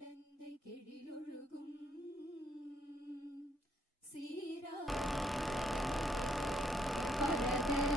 கடந்தை கெழிலொழுகும் சீரா பரத கண்டம்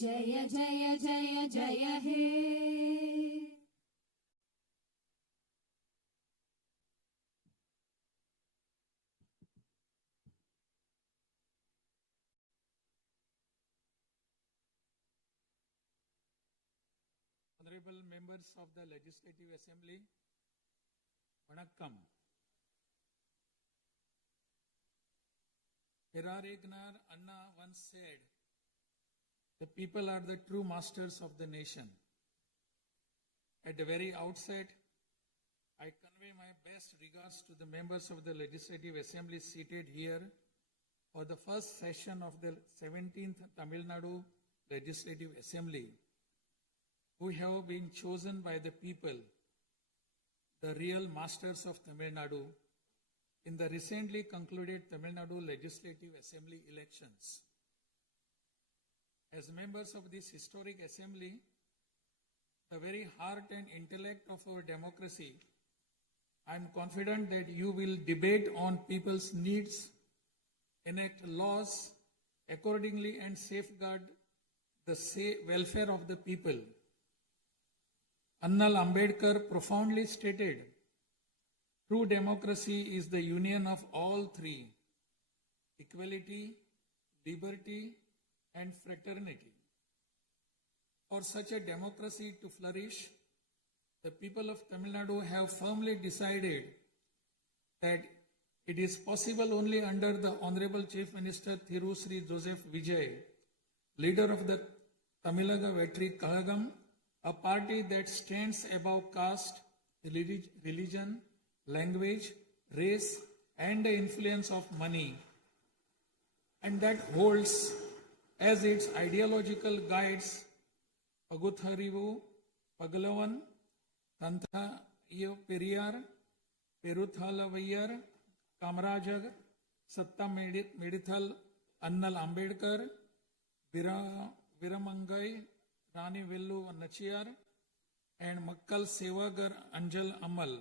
जय जय जय जय हे Honorable members of the Legislative Assembly, Vanakkam. Perarignar Anna once said, the people are the true masters of the nation. At the very outset, I convey my best regards to the members of the Legislative Assembly seated here for the first session of the 17th Tamil Nadu Legislative Assembly, who have been chosen by the people, the real masters of Tamil Nadu, in the recently concluded Tamil Nadu Legislative Assembly elections. As members of this historic assembly, the very heart and intellect of our democracy, I am confident that you will debate on people's needs, enact laws accordingly, and safeguard the welfare of the people. Annal Ambedkar profoundly stated, true democracy is the union of all three: equality, liberty, and fraternity. For such a democracy to flourish, the people of Tamil Nadu have firmly decided that it is possible only under the Honorable Chief Minister Thiru Sri Joseph Vijay, leader of the Tamilaga Vetri Kalagam, a party that stands above caste, religion, language, race, and the influence of money, and that holds as its ideological guides Pagutharivu, Pagalavan, Tantha Periyar, Peruthalavayar, Kamarajag, Satta Medithal, Annal Ambedkar, Viramangai, Rani Vellu Nachiyar, and Makkal Sevagar Anjal Amal.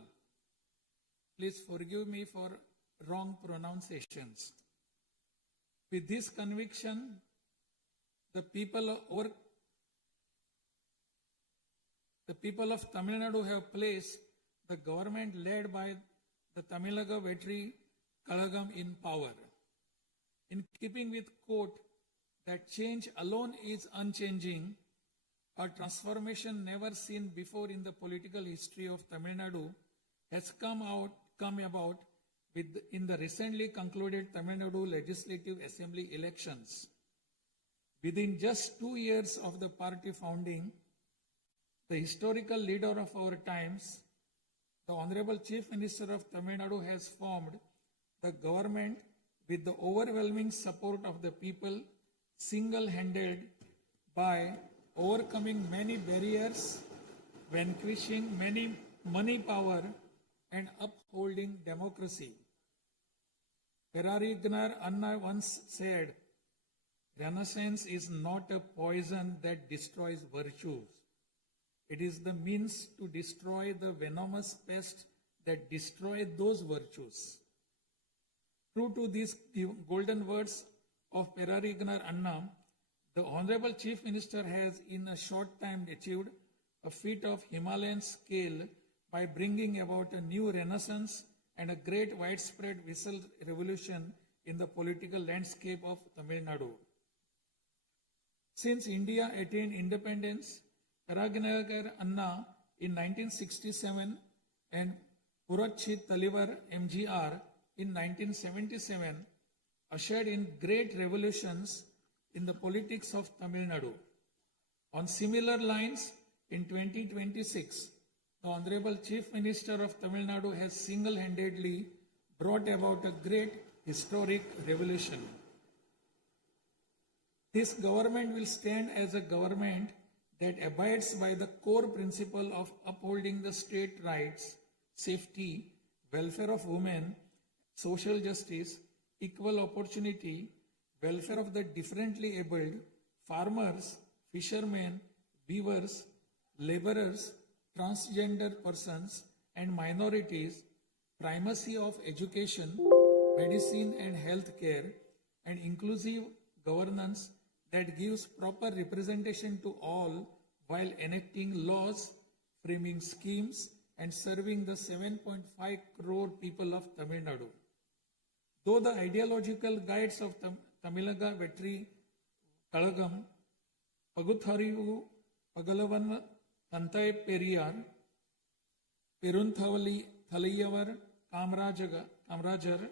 Please forgive me for wrong pronunciations. With this conviction, the people of Tamil Nadu have placed the government led by the Tamilaga Vetri Kalagam in power. In keeping with quote that change alone is unchanging, a transformation never seen before in the political history of Tamil Nadu has come about in the recently concluded Tamil Nadu Legislative Assembly elections. Within just 2 years of the party founding, the historical leader of our times, the Honorable Chief Minister of Tamil Nadu, has formed the government with the overwhelming support of the people, single-handed by overcoming many barriers, vanquishing many money power, and upholding democracy. Perarignar Anna once said, Renaissance is not a poison that destroys virtues. It is the means to destroy the venomous pest that destroy those virtues. True to these golden words of Perarignar Anna, the Honorable Chief Minister has in a short time achieved a feat of Himalayan scale by bringing about a new renaissance and a great widespread visual revolution in the political landscape of Tamil Nadu. Since India attained independence, Perarignar Anna in 1967 and Puratchi Talivar MGR in 1977 ushered in great revolutions in the politics of Tamil Nadu. On similar lines, in 2026, the Honorable Chief Minister of Tamil Nadu has single-handedly brought about a great historic revolution. This government will stand as a government that abides by the core principle of upholding the state rights, safety, welfare of women, social justice, equal opportunity, welfare of the differently abled, farmers, fishermen, weavers, laborers, transgender persons, and minorities, primacy of education, medicine and health care, and inclusive governance that gives proper representation to all while enacting laws, framing schemes, and serving the 7.5 crore people of Tamil Nadu. Though the ideological guides of Tamilaga Vetri Kalagam, Pagutharivu, Pagalavan, Tantai Periyar, Perunthavali Thalayavar, Kamrajar,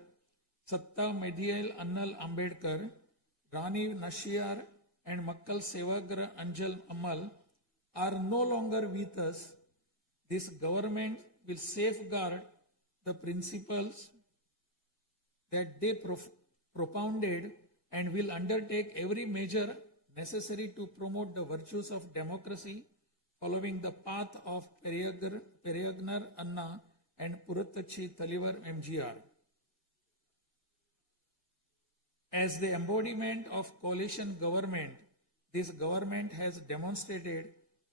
Satta Medial Annal Ambedkar, Rani Nashiyar, and Makkal Sevagra Anjal Amal are no longer with us, this government will safeguard the principles that they propounded and will undertake every measure necessary to promote the virtues of democracy following the path of Perarignar Anna and Puratchi Talivar MGR. As the embodiment of coalition government, this government has demonstrated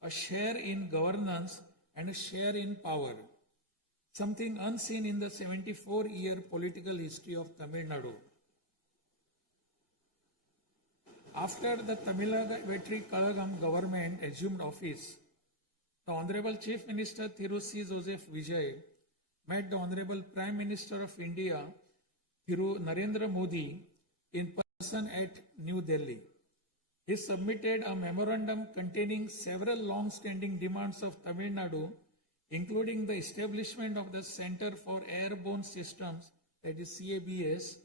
a share in governance and a share in power, something unseen in the 74-year political history of Tamil Nadu. After the Tamilaga Vetri Kalagam government assumed office, the Honorable Chief Minister Thiru C. Joseph Vijay met the Honorable Prime Minister of India, Thiru Narendra Modi, in person at New Delhi. He submitted a memorandum containing several long-standing demands of Tamil Nadu, including the establishment of the Center for Airborne Systems, that is CABS,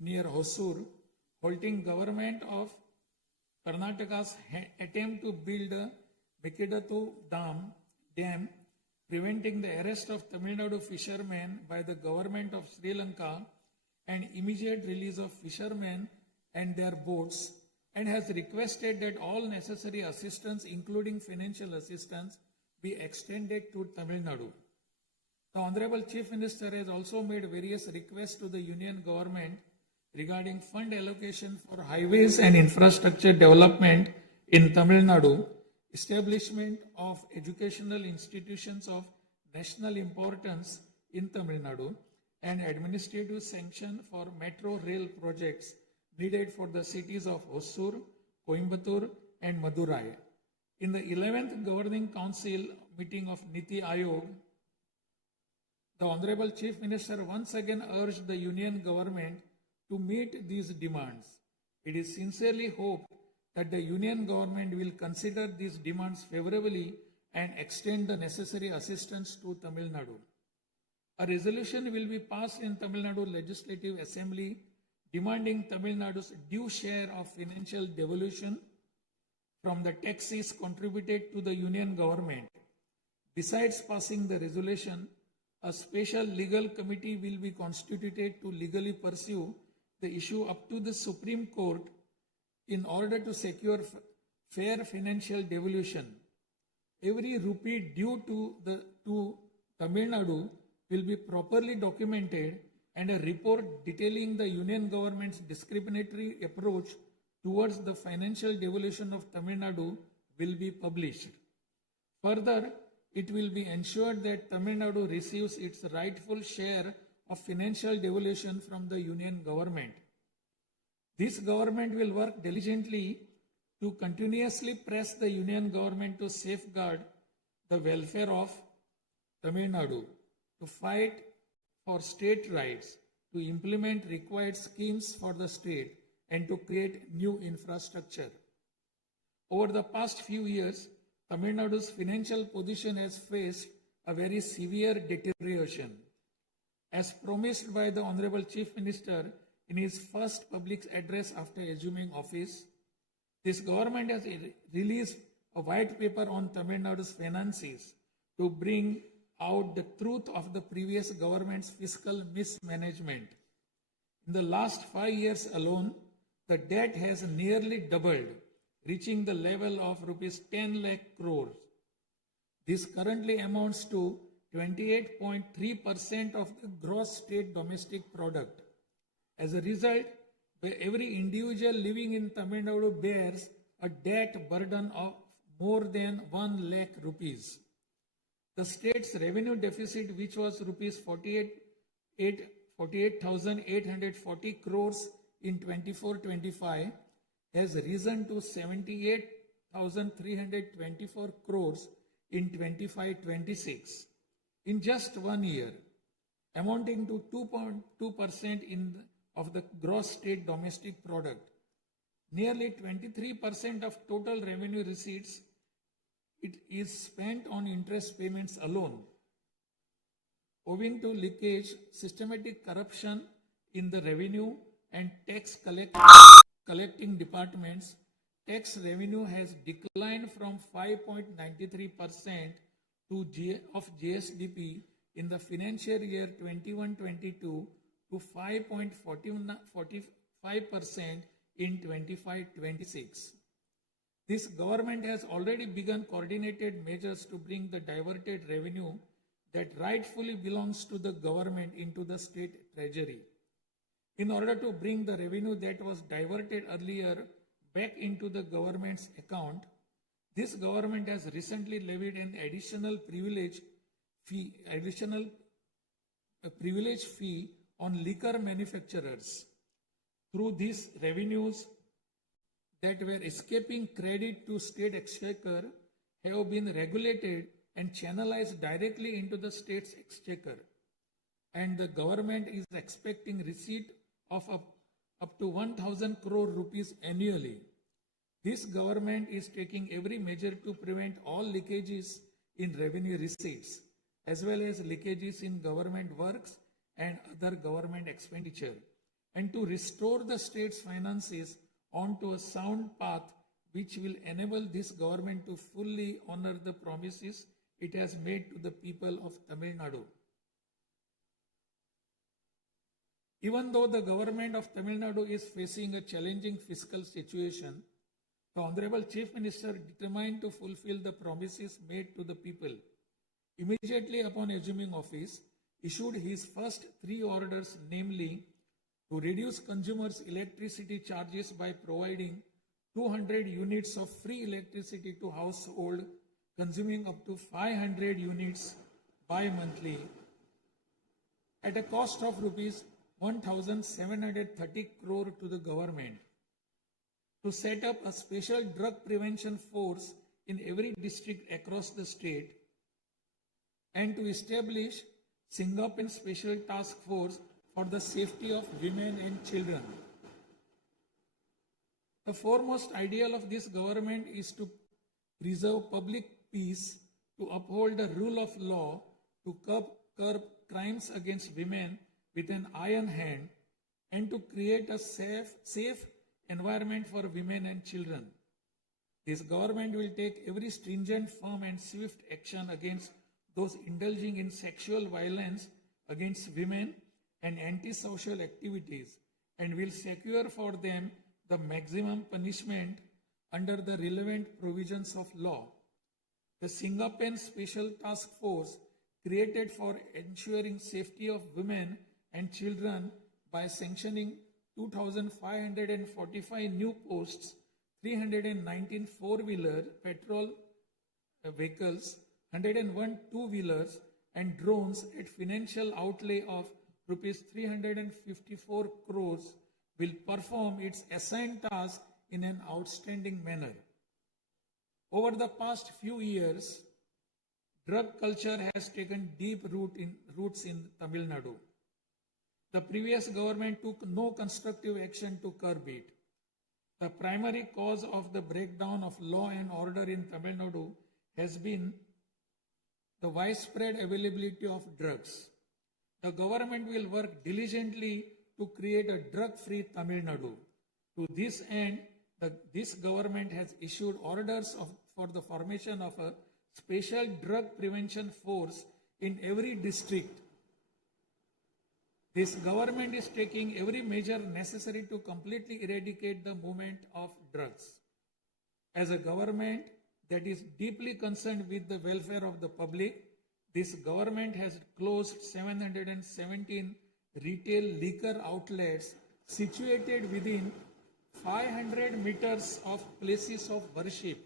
near Hosur, halting government of Karnataka's attempt to build a Mekidatu Dam, preventing the arrest of Tamil Nadu fishermen by the government of Sri Lanka and immediate release of fishermen and their boats, and has requested that all necessary assistance, including financial assistance, be extended to Tamil Nadu. The Honorable Chief Minister has also made various requests to the Union government regarding fund allocation for highways and infrastructure development in Tamil Nadu, establishment of educational institutions of national importance in Tamil Nadu, and administrative sanction for metro rail projects needed for the cities of Hosur, Coimbatore, and Madurai. In the 11th Governing Council meeting of Niti Aayog, the Honorable Chief Minister once again urged the Union government to meet these demands. It is sincerely hoped that the Union government will consider these demands favorably and extend the necessary assistance to Tamil Nadu. A resolution will be passed in Tamil Nadu Legislative Assembly demanding Tamil Nadu's due share of financial devolution from the taxes contributed to the Union government. Besides passing the resolution, a special legal committee will be constituted to legally pursue the issue up to the Supreme Court in order to secure fair financial devolution. Every rupee due to Tamil Nadu will be properly documented, and a report detailing the union government's discriminatory approach towards the financial devolution of Tamil Nadu will be published. Further, it will be ensured that Tamil Nadu receives its rightful share of financial devolution from the union government. This government will work diligently to continuously press the union government to safeguard the welfare of Tamil Nadu, to fight for state rights, to implement required schemes for the state, and to create new infrastructure. Over the past few years, Tamil Nadu's financial position has faced a very severe deterioration. As promised by the Honorable Chief Minister in his first public address after assuming office, this government has released a white paper on Tamil Nadu's finances to bring out the truth of the previous government's fiscal mismanagement. In the last 5 years alone, the debt has nearly doubled, reaching the level of rupees 10 lakh crores. This currently amounts to 28.3% of the gross state domestic product. As a result, every individual living in Tamil Nadu bears a debt burden of more than 1 lakh rupees. The state's revenue deficit, which was rupees 48,840 crores in 24-25, has risen to 78,324 crores in 25-26 in just 1 year, amounting to 2.2% of the gross state domestic product. Nearly 23% of total revenue receipts it is spent on interest payments alone. Owing to leakage, systematic corruption in the revenue and tax collecting departments, tax revenue has declined from 5.93% of GSDP in the financial year 21-22 to 5.45% in 25-26. This government has already begun coordinated measures to bring the diverted revenue that rightfully belongs to the government into the state treasury. In order to bring the revenue that was diverted earlier back into the government's account, this government has recently levied an additional privilege fee on liquor manufacturers. Through these revenues that were escaping credit to state exchequer have been regulated and channelized directly into the state's exchequer, and the government is expecting receipt of up to 1,000 crore rupees annually. This government is taking every measure to prevent all leakages in revenue receipts, as well as leakages in government works and other government expenditure, and to restore the state's finances onto a sound path which will enable this government to fully honor the promises it has made to the people of Tamil Nadu. Even though the government of Tamil Nadu is facing a challenging fiscal situation, the Honorable Chief Minister determined to fulfill the promises made to the people. Immediately upon assuming office, issued his first 3 orders, namely, to reduce consumers' electricity charges by providing 200 units of free electricity to household consuming up to 500 units bi-monthly at a cost of rupees 1,730 crore to the government, to set up a special drug prevention force in every district across the state, and to establish Singaporean Special Task Force for the safety of women and children. The foremost ideal of this government is to preserve public peace, to uphold the rule of law, to curb crimes against women with an iron hand, and to create a safe environment for women and children. This government will take every stringent, firm and swift action against those indulging in sexual violence against women and antisocial activities, and will secure for them the maximum punishment under the relevant provisions of law. The Singapen Special Task Force created for ensuring safety of women and children by sanctioning 2,545 new posts, 319 four-wheeler petrol vehicles, 101 two-wheelers and drones at financial outlay of rupees 354 crores will perform its assigned task in an outstanding manner. Over the past few years, drug culture has taken deep roots in Tamil Nadu. The previous government took no constructive action to curb it. The primary cause of the breakdown of law and order in Tamil Nadu has been the widespread availability of drugs. The government will work diligently to create a drug-free Tamil Nadu. To this end, this government has issued orders for the formation of a special drug prevention force in every district. This government is taking every measure necessary to completely eradicate the movement of drugs. As a government that is deeply concerned with the welfare of the public, this government has closed 717 retail liquor outlets situated within 500 meters of places of worship,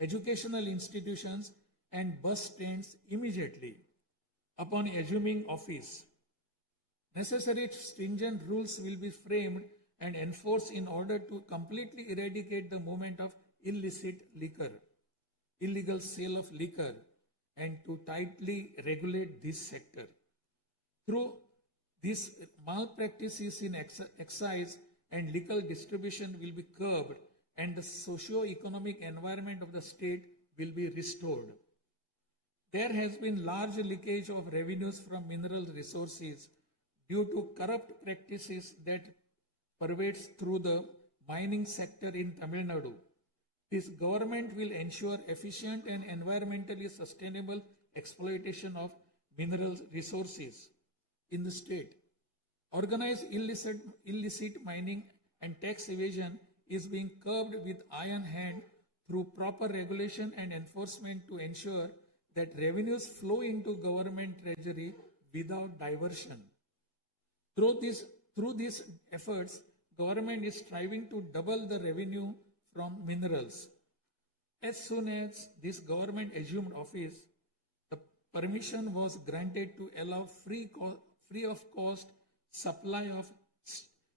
educational institutions, and bus stands immediately upon assuming office. Necessary stringent rules will be framed and enforced in order to completely eradicate the movement of illicit liquor, illegal sale of liquor, and to tightly regulate this sector. Through these malpractices in excise and liquor distribution will be curbed and the socio-economic environment of the state will be restored. There has been large leakage of revenues from mineral resources due to corrupt practices that pervades through the mining sector in Tamil Nadu. This government will ensure efficient and environmentally sustainable exploitation of mineral resources in the state. Organized illicit mining and tax evasion is being curbed with iron hand through proper regulation and enforcement to ensure that revenues flow into government treasury without diversion. Through these efforts, government is striving to double the revenue from minerals. As soon as this government assumed office, the permission was granted to allow free of cost supply of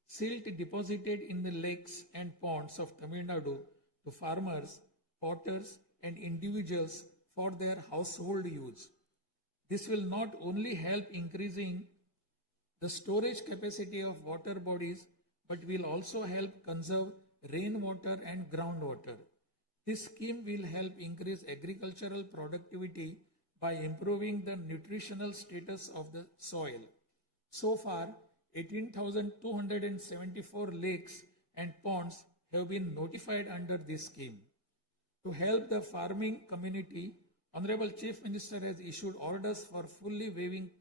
silt deposited in the lakes and ponds of Tamil Nadu to farmers, potters, and individuals for their household use. This will not only help increasing the storage capacity of water bodies, but will also help conserve rainwater and groundwater. This scheme will help increase agricultural productivity by improving the nutritional status of the soil. So far, 18,274 lakes and ponds have been notified under this scheme. To help the farming community, Honorable Chief Minister has issued orders for fully waiving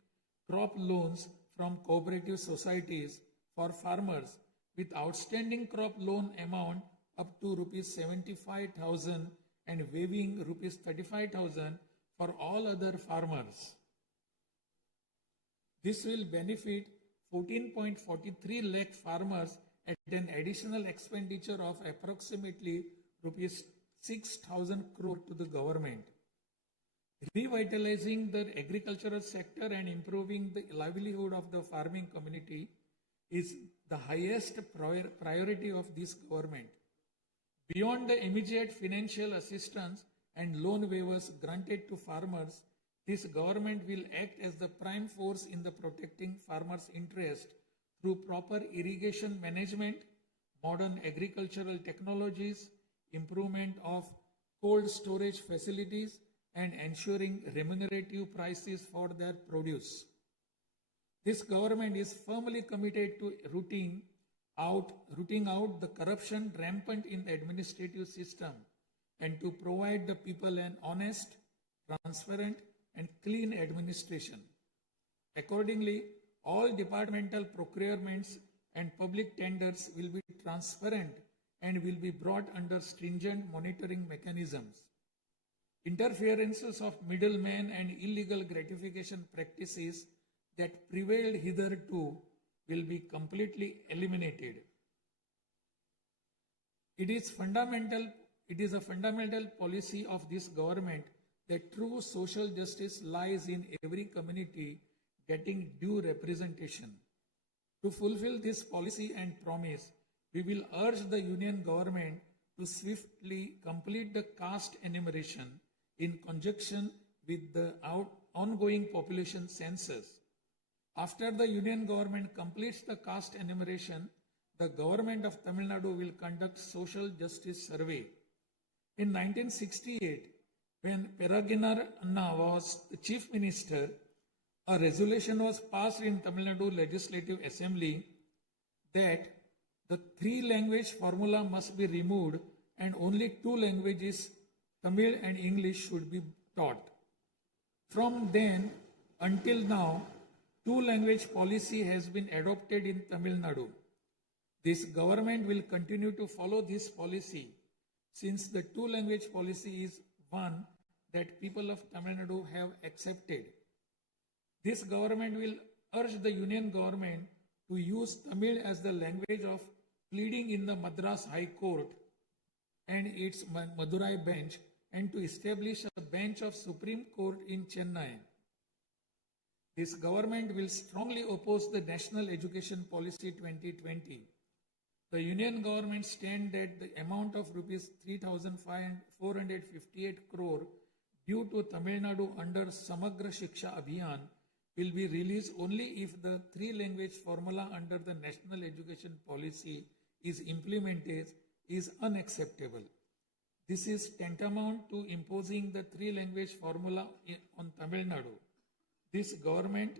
crop loans from cooperative societies for farmers with outstanding crop loan amount up to rupees 75,000 and waiving rupees 35,000 for all other farmers. This will benefit 14.43 lakh farmers at an additional expenditure of approximately rupees 6,000 crore to the government. Revitalizing the agricultural sector and improving the livelihood of the farming community is the highest priority of this government. Beyond the immediate financial assistance and loan waivers granted to farmers, this government will act as the prime force in the protecting farmers' interest through proper irrigation management, modern agricultural technologies, improvement of cold storage facilities, and ensuring remunerative prices for their produce. This government is firmly committed to rooting out the corruption rampant in the administrative system and to provide the people an honest, transparent, and clean administration. Accordingly, all departmental procurements and public tenders will be transparent and will be brought under stringent monitoring mechanisms. Interferences of middlemen and illegal gratification practices that prevailed hitherto will be completely eliminated. It is a fundamental policy of this government that true social justice lies in every community getting due representation. To fulfill this policy and promise, we will urge the Union government to swiftly complete the caste enumeration in conjunction with the ongoing population census. After the Union government completes the caste enumeration, the government of Tamil Nadu will conduct social justice survey. In 1968, when Peregriner Anna was the chief minister, a resolution was passed in Tamil Nadu Legislative Assembly that the three-language formula must be removed and only two languages, Tamil and English, should be taught. From then until now, two-language policy has been adopted in Tamil Nadu. This government will continue to follow this policy since the two-language policy is one that people of Tamil Nadu have accepted. This government will urge the Union government to use Tamil as the language of pleading in the Madras High Court and its Madurai bench, and to establish a bench of Supreme Court in Chennai. This government will strongly oppose the National Education Policy 2020. The Union government stand that the amount of rupees 3,458 crore due to Tamil Nadu under Samagra Shiksha Abhiyan will be released only if the three-language formula under the National Education Policy is implemented is unacceptable. This is tantamount to imposing the three-language formula on Tamil Nadu. This government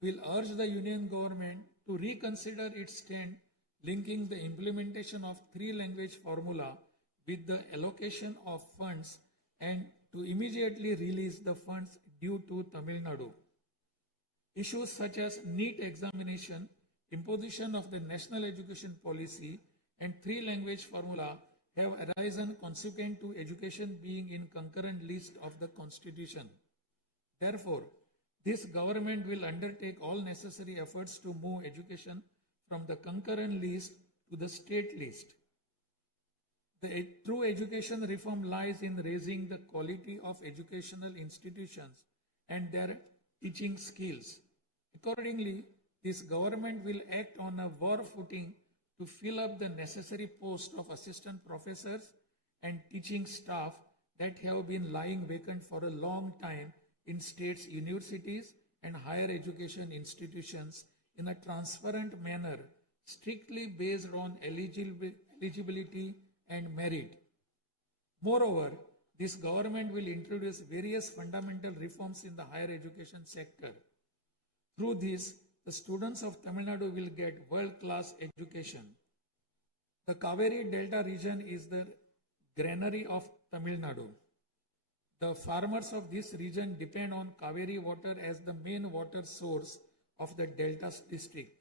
will urge the Union government to reconsider its stand linking the implementation of three-language formula with the allocation of funds and to immediately release the funds due to Tamil Nadu. Issues such as NEET examination, imposition of the National Education Policy, and three-language formula have arisen consequent to education being in concurrent list of the Constitution. Therefore, this government will undertake all necessary efforts to move education from the concurrent list to the state list. The true education reform lies in raising the quality of educational institutions and their teaching skills. Accordingly, this government will act on a war footing to fill up the necessary posts of assistant professors and teaching staff that have been lying vacant for a long time in states' universities and higher education institutions in a transparent manner, strictly based on eligibility and merit. Moreover, this government will introduce various fundamental reforms in the higher education sector. Through this, the students of Tamil Nadu will get world-class education. The Kaveri Delta region is the granary of Tamil Nadu. The farmers of this region depend on Kaveri water as the main water source of the Delta district.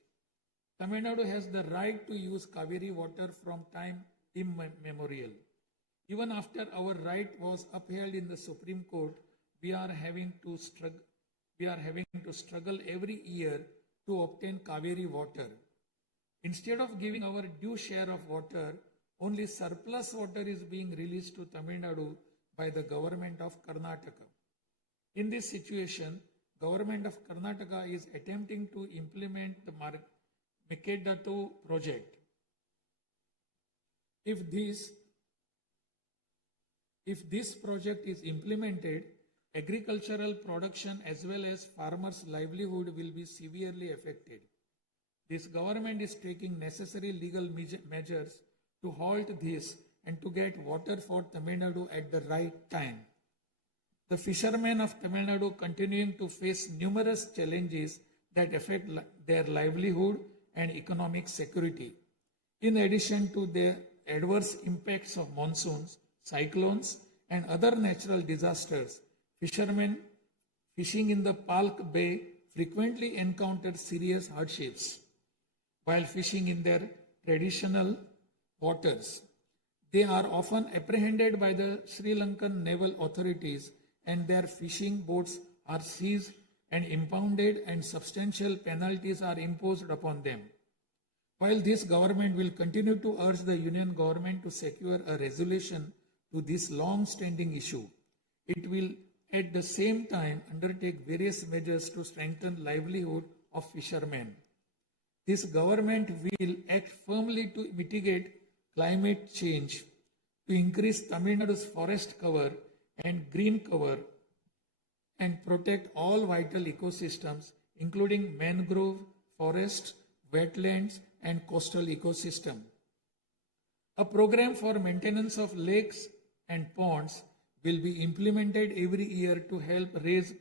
Tamil Nadu has the right to use Kaveri water from time immemorial. Even after our right was upheld in the Supreme Court, we are having to struggle every year to obtain Kaveri water. Instead of giving our due share of water, only surplus water is being released to Tamil Nadu by the government of Karnataka. In this situation, government of Karnataka is attempting to implement the Mekedatu project. If this project is implemented, agricultural production as well as farmers' livelihood will be severely affected. This government is taking necessary legal measures to halt this and to get water for Tamil Nadu at the right time. The fishermen of Tamil Nadu continuing to face numerous challenges that affect their livelihood and economic security. In addition to the adverse impacts of monsoons, cyclones, and other natural disasters, fishermen fishing in the Palk Bay frequently encounter serious hardships while fishing in their traditional waters. They are often apprehended by the Sri Lankan naval authorities and their fishing boats are seized and impounded and substantial penalties are imposed upon them. While this government will continue to urge the union government to secure a resolution to this long-standing issue, it will at the same time undertake various measures to strengthen livelihood of fishermen. This government will act firmly to mitigate climate change, to increase Tamil Nadu's forest cover and green cover, and protect all vital ecosystems, including mangrove, forests, wetlands, and coastal ecosystem. A program for maintenance of lakes and ponds will be implemented every year to help raise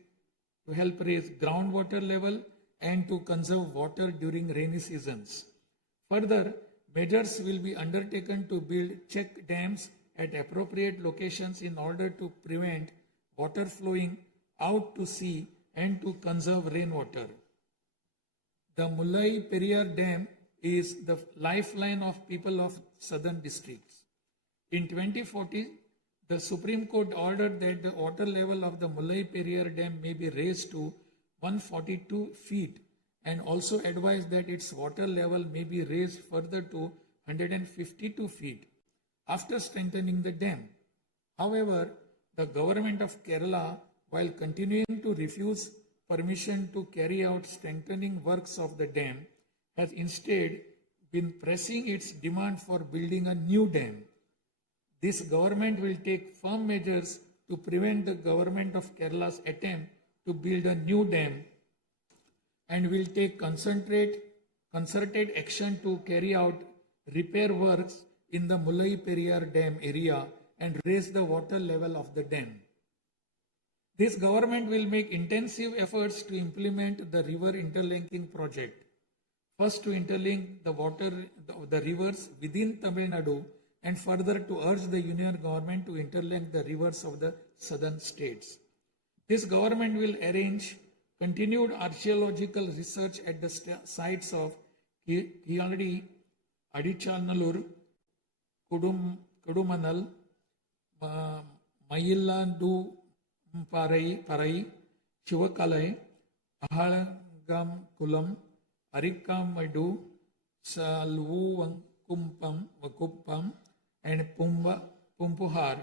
groundwater level and to conserve water during rainy seasons. Further, measures will be undertaken to build check dams at appropriate locations in order to prevent water flowing out to sea and to conserve rainwater. The Mullai Periyar Dam is the lifeline of people of southern districts. In 2040, the Supreme Court ordered that the water level of the Mullai Periyar Dam may be raised to 142 feet and also advised that its water level may be raised further to 152 feet after strengthening the dam. However, the government of Kerala, while continuing to refuse permission to carry out strengthening works of the dam, has instead been pressing its demand for building a new dam. This government will take firm measures to prevent the government of Kerala's attempt to build a new dam and will take concerted action to carry out repair works in the Mullai Periyar Dam area and raise the water level of the dam. This government will make intensive efforts to implement the river interlinking project. First, to interlink the rivers within Tamil Nadu, and further to urge the union government to interlink the rivers of the southern states. This government will arrange continued archaeological research at the sites of Kiyadi, Adichanallur, Kudumanal, Mayillandu Parai, Chivakalai, Ahalagam Kulam, Arikamadu, Vakuppam, and Pumpuhar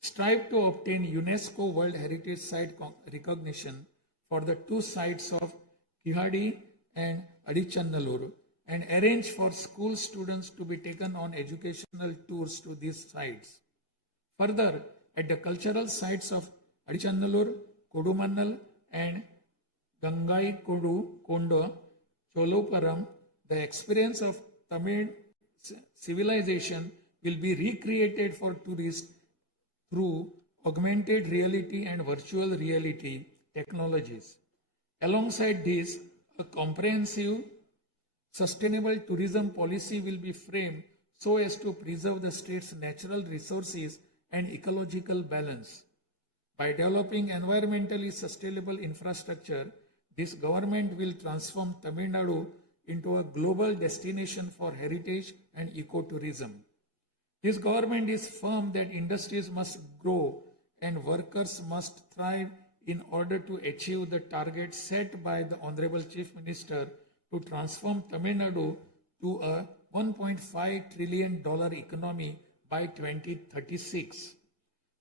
strive to obtain UNESCO World Heritage Site recognition for the two sites of Kihadi and Adichanallur and arrange for school students to be taken on educational tours to these sites. Further, at the cultural sites of Adichanallur, Kodumannal and Gangai Kondo, Choluparam, the experience of Tamil civilization will be recreated for tourists through augmented reality and virtual reality technologies. Alongside this, a comprehensive, sustainable tourism policy will be framed so as to preserve the state's natural resources and ecological balance. By developing environmentally sustainable infrastructure, this government will transform Tamil Nadu into a global destination for heritage and ecotourism. This government is firm that industries must grow and workers must thrive in order to achieve the target set by the Honorable Chief Minister to transform Tamil Nadu to a $1.5 trillion economy by 2036.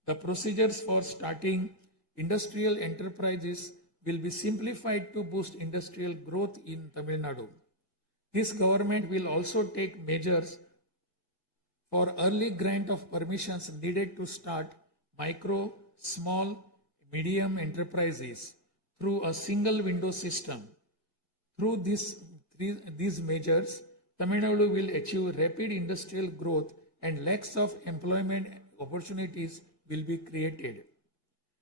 The procedures for starting industrial enterprises will be simplified to boost industrial growth in Tamil Nadu. This government will also take measures for early grant of permissions needed to start micro, small, medium enterprises through a single window system. Through these measures, Tamil Nadu will achieve rapid industrial growth and lakhs of employment opportunities will be created.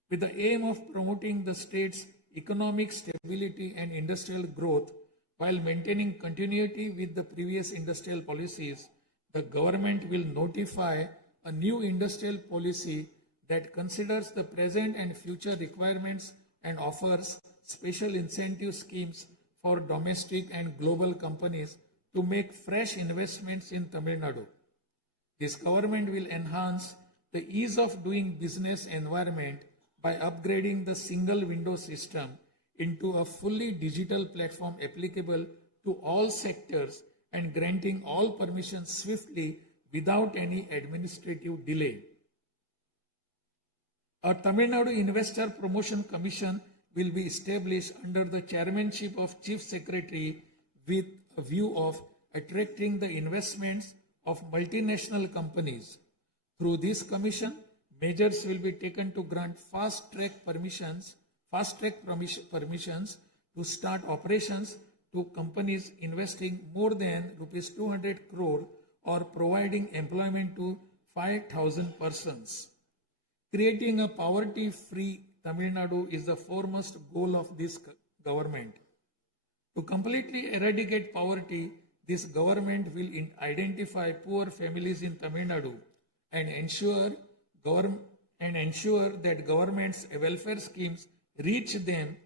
With the aim of promoting the state's economic stability and industrial growth while maintaining continuity with the previous industrial policies, the government will notify a new industrial policy that considers the present and future requirements and offers special incentive schemes for domestic and global companies to make fresh investments in Tamil Nadu. This government will enhance the ease of doing business environment by upgrading the single window system into a fully digital platform applicable to all sectors and granting all permissions swiftly without any administrative delay. A Tamil Nadu Investor Promotion Commission will be established under the chairmanship of Chief Secretary with a view of attracting the investments of multinational companies. Through this commission, measures will be taken to grant fast-track permissions to start operations to companies investing more than rupees 200 crore or providing employment to 5,000 persons. Creating a poverty-free Tamil Nadu is the foremost goal of this government. To completely eradicate poverty, this government will identify poor families in Tamil Nadu and ensure that government's welfare schemes reach them,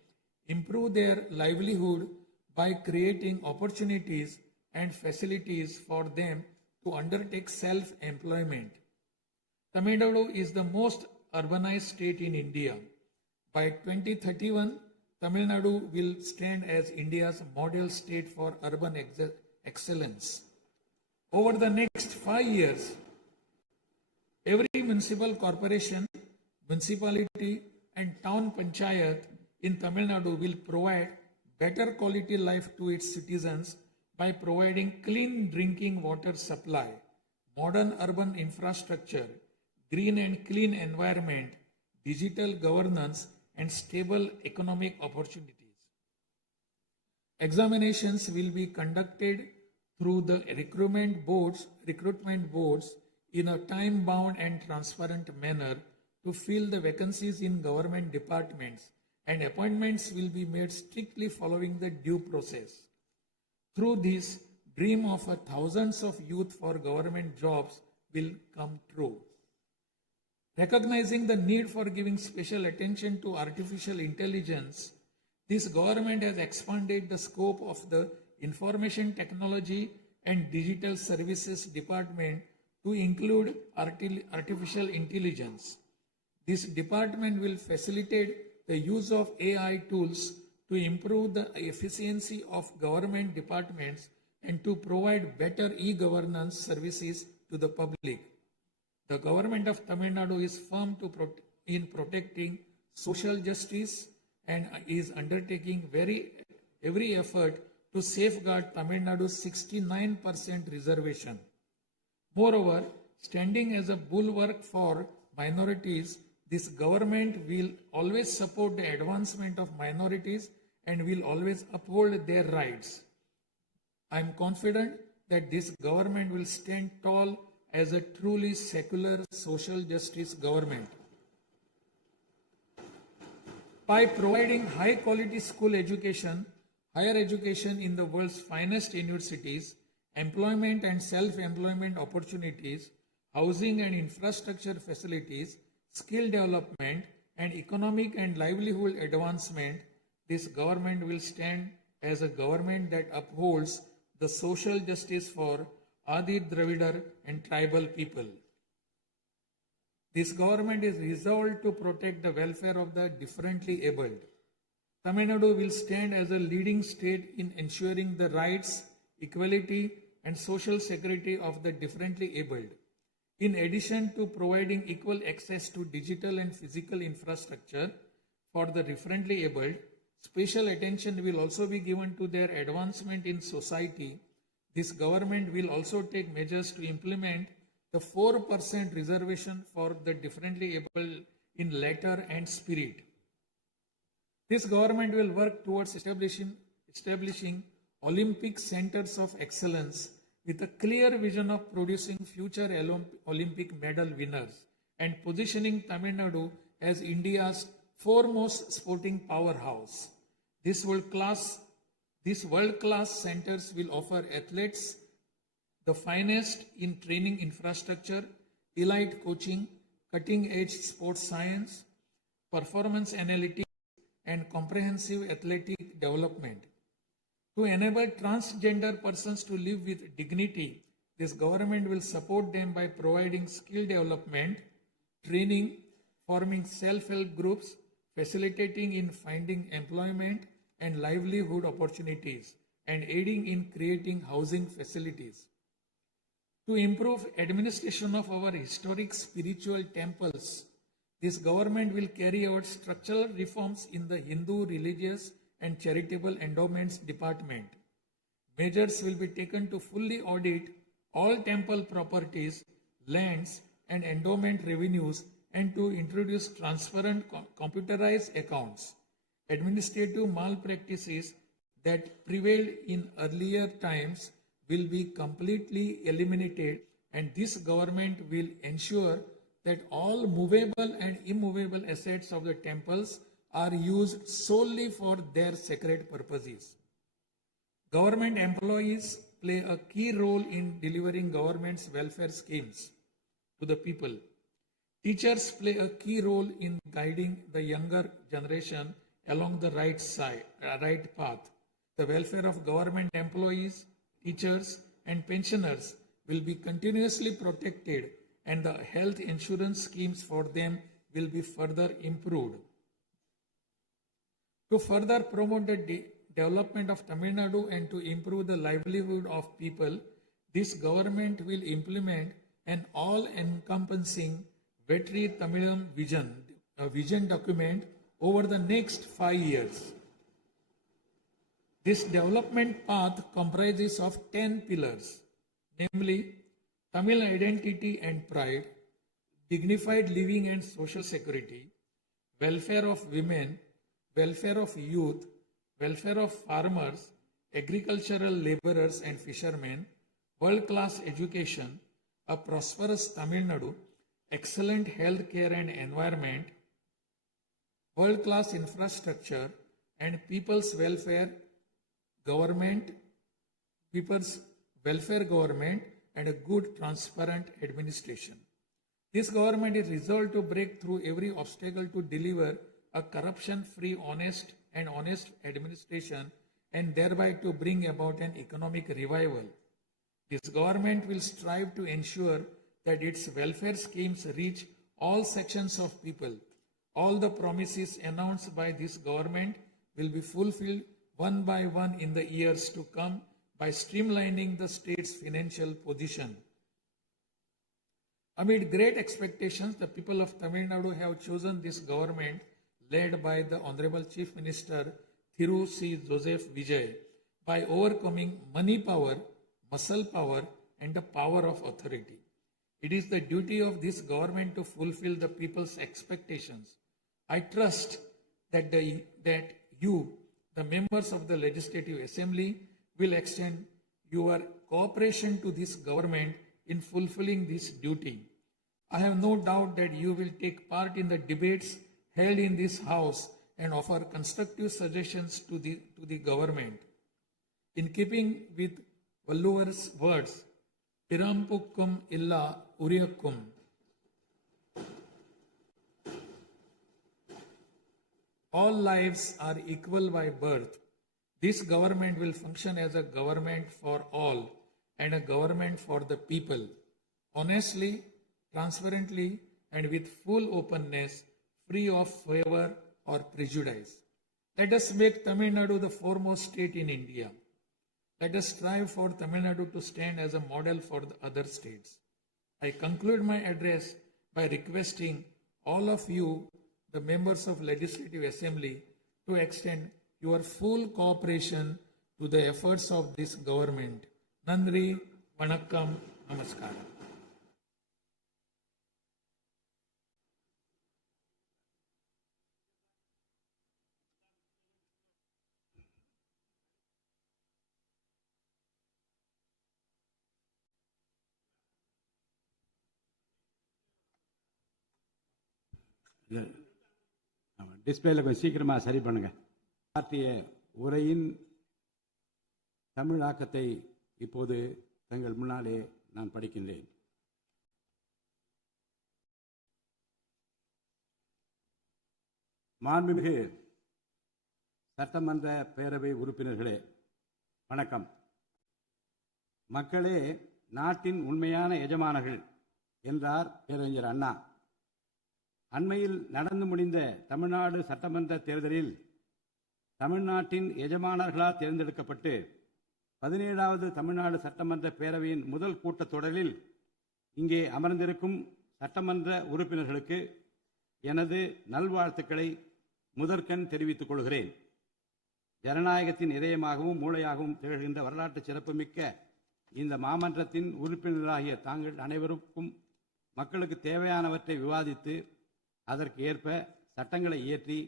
improve their livelihood by creating opportunities and facilities for them to undertake self-employment. Tamil Nadu is the most urbanized state in India. By 2031, Tamil Nadu will stand as India's model state for urban excellence. Over the next 5 years, every municipal corporation, municipality, and town panchayat in Tamil Nadu will provide better quality life to its citizens by providing clean drinking water supply, modern urban infrastructure, green and clean environment, digital governance, and stable economic opportunities. Examinations will be conducted through the recruitment boards in a time-bound and transparent manner to fill the vacancies in government departments, and appointments will be made strictly following the due process. Through this, dream of thousands of youth for government jobs will come true. Recognizing the need for giving special attention to artificial intelligence, this government has expanded the scope of the Information Technology and Digital Services Department to include artificial intelligence. This department will facilitate the use of AI tools to improve the efficiency of government departments and to provide better e-governance services to the public. The government of Tamil Nadu is firm in protecting social justice and is undertaking every effort to safeguard Tamil Nadu's 69% reservation. Moreover, standing as a bulwark for minorities, this government will always support the advancement of minorities and will always uphold their rights. I am confident that this government will stand tall as a truly secular social justice government. By providing high quality school education, higher education in the world's finest universities, employment and self-employment opportunities, housing and infrastructure facilities, skill development, and economic and livelihood advancement, this government will stand as a government that upholds the social justice for Adi Dravidar and tribal people. This government is resolved to protect the welfare of the differently abled. Tamil Nadu will stand as a leading state in ensuring the rights, equality, and social security of the differently abled. In addition to providing equal access to digital and physical infrastructure for the differently abled, special attention will also be given to their advancement in society. This government will also take measures to implement the 4% reservation for the differently able in letter and spirit. This government will work towards establishing Olympic centers of excellence with a clear vision of producing future Olympic medal winners and positioning Tamil Nadu as India's foremost sporting powerhouse. These world-class centers will offer athletes the finest in training infrastructure, elite coaching, cutting-edge sports science, performance analytics, and comprehensive athletic development. To enable transgender persons to live with dignity, This government will support them by providing skill development, training, forming self-help groups, facilitating in finding employment and livelihood opportunities, and aiding in creating housing facilities. To improve administration of our historic spiritual temples, this government will carry out structural reforms in the Hindu religious and charitable endowments department. Measures will be taken to fully audit all temple properties, lands, and endowment revenues and to introduce transparent computerized accounts. Administrative malpractices that prevailed in earlier times will be completely eliminated, and this government will ensure that all movable and immovable assets of the temples are used solely for their sacred purposes. Government employees play a key role in delivering government's welfare schemes to the people. Teachers play a key role in guiding the younger generation along the right path. The welfare of government employees, teachers, and pensioners will be continuously protected, and the health insurance schemes for them will be further improved. To further promote the development of Tamil Nadu and to improve the livelihood of people, this government will implement an all-encompassing Vetri Tamilam vision document over the next 5 years. This development path comprises of 10 pillars, namely Tamil identity and pride, dignified living and social security, welfare of women, welfare of youth, welfare of farmers, agricultural laborers and fishermen, world-class education, a prosperous Tamil Nadu, excellent health care and environment, world-class infrastructure, and people's welfare government, and a good, transparent administration. This government is resolved to break through every obstacle to deliver a corruption-free, honest administration and thereby to bring about an economic revival. This government will strive to ensure that its welfare schemes reach all sections of people. All the promises announced by this government will be fulfilled one by one in the years to come by streamlining the state's financial position. Amid great expectations, the people of Tamil Nadu have chosen this government led by the Honorable Chief Minister Thiru C. Joseph Vijay by overcoming money power, muscle power, and the power of authority. It is the duty of this government to fulfill the people's expectations. I trust that you, the members of the Legislative Assembly, will extend your cooperation to this government in fulfilling this duty. I have no doubt that you will take part in the debates held in this House and offer constructive suggestions to the government. In keeping with Valluvar's words, Pirampukkum illa Uriyakkum. All lives are equal by birth. This government will function as a government for all and a government for the people. Honestly, transparently, and with full openness, free of favor or prejudice. Let us make Tamil Nadu the foremost state in India. Let us strive for Tamil Nadu to stand as a model for the other states. I conclude my address by requesting all of you, the members of Legislative Assembly, to extend your full cooperation to the efforts of this government. Nandri, Vanakkam, Namaskaram. டிஸ்பிளேல கொஞ்சம் சீக்கிரமாக சரி பண்ணுங்க. ஆற்றிய உரையின் தமிழாக்கத்தை இப்போது தங்கள் முன்னாலே நான் படிக்கின்றேன். மாண்புமிகு சட்டமன்ற பேரவை உறுப்பினர்களே, வணக்கம். மக்களே, நாட்டின் உண்மையான எஜமானர்கள் என்றார் பேரறிஞர் அண்ணா. அண்மையில் நடந்து முடிந்த தமிழ்நாடு சட்டமன்ற தேர்தலில் தமிழ்நாட்டின் எஜமானர்களால் தேர்ந்தெடுக்கப்பட்டு 17வது தமிழ்நாடு சட்டமன்ற பேரவையின் முதல் கூட்டத்தொடரில் இங்கே அமர்ந்திருக்கும் சட்டமன்ற உறுப்பினர்களுக்கு எனது நல்வாழ்த்துக்களை முதற்கண் தெரிவித்துக் கொள்கிறேன். ஜனநாயகத்தின் இதயமாகவும் மூளையாகவும் திகழ்கின்ற வரலாற்று சிறப்புமிக்க இந்த மாமன்றத்தின் உறுப்பினர்களாகிய தாங்கள் அனைவருக்கும் மக்களுக்கு தேவையானவற்றை விவாதித்து அதற்கு ஏற்ப சட்டங்களை இயற்றி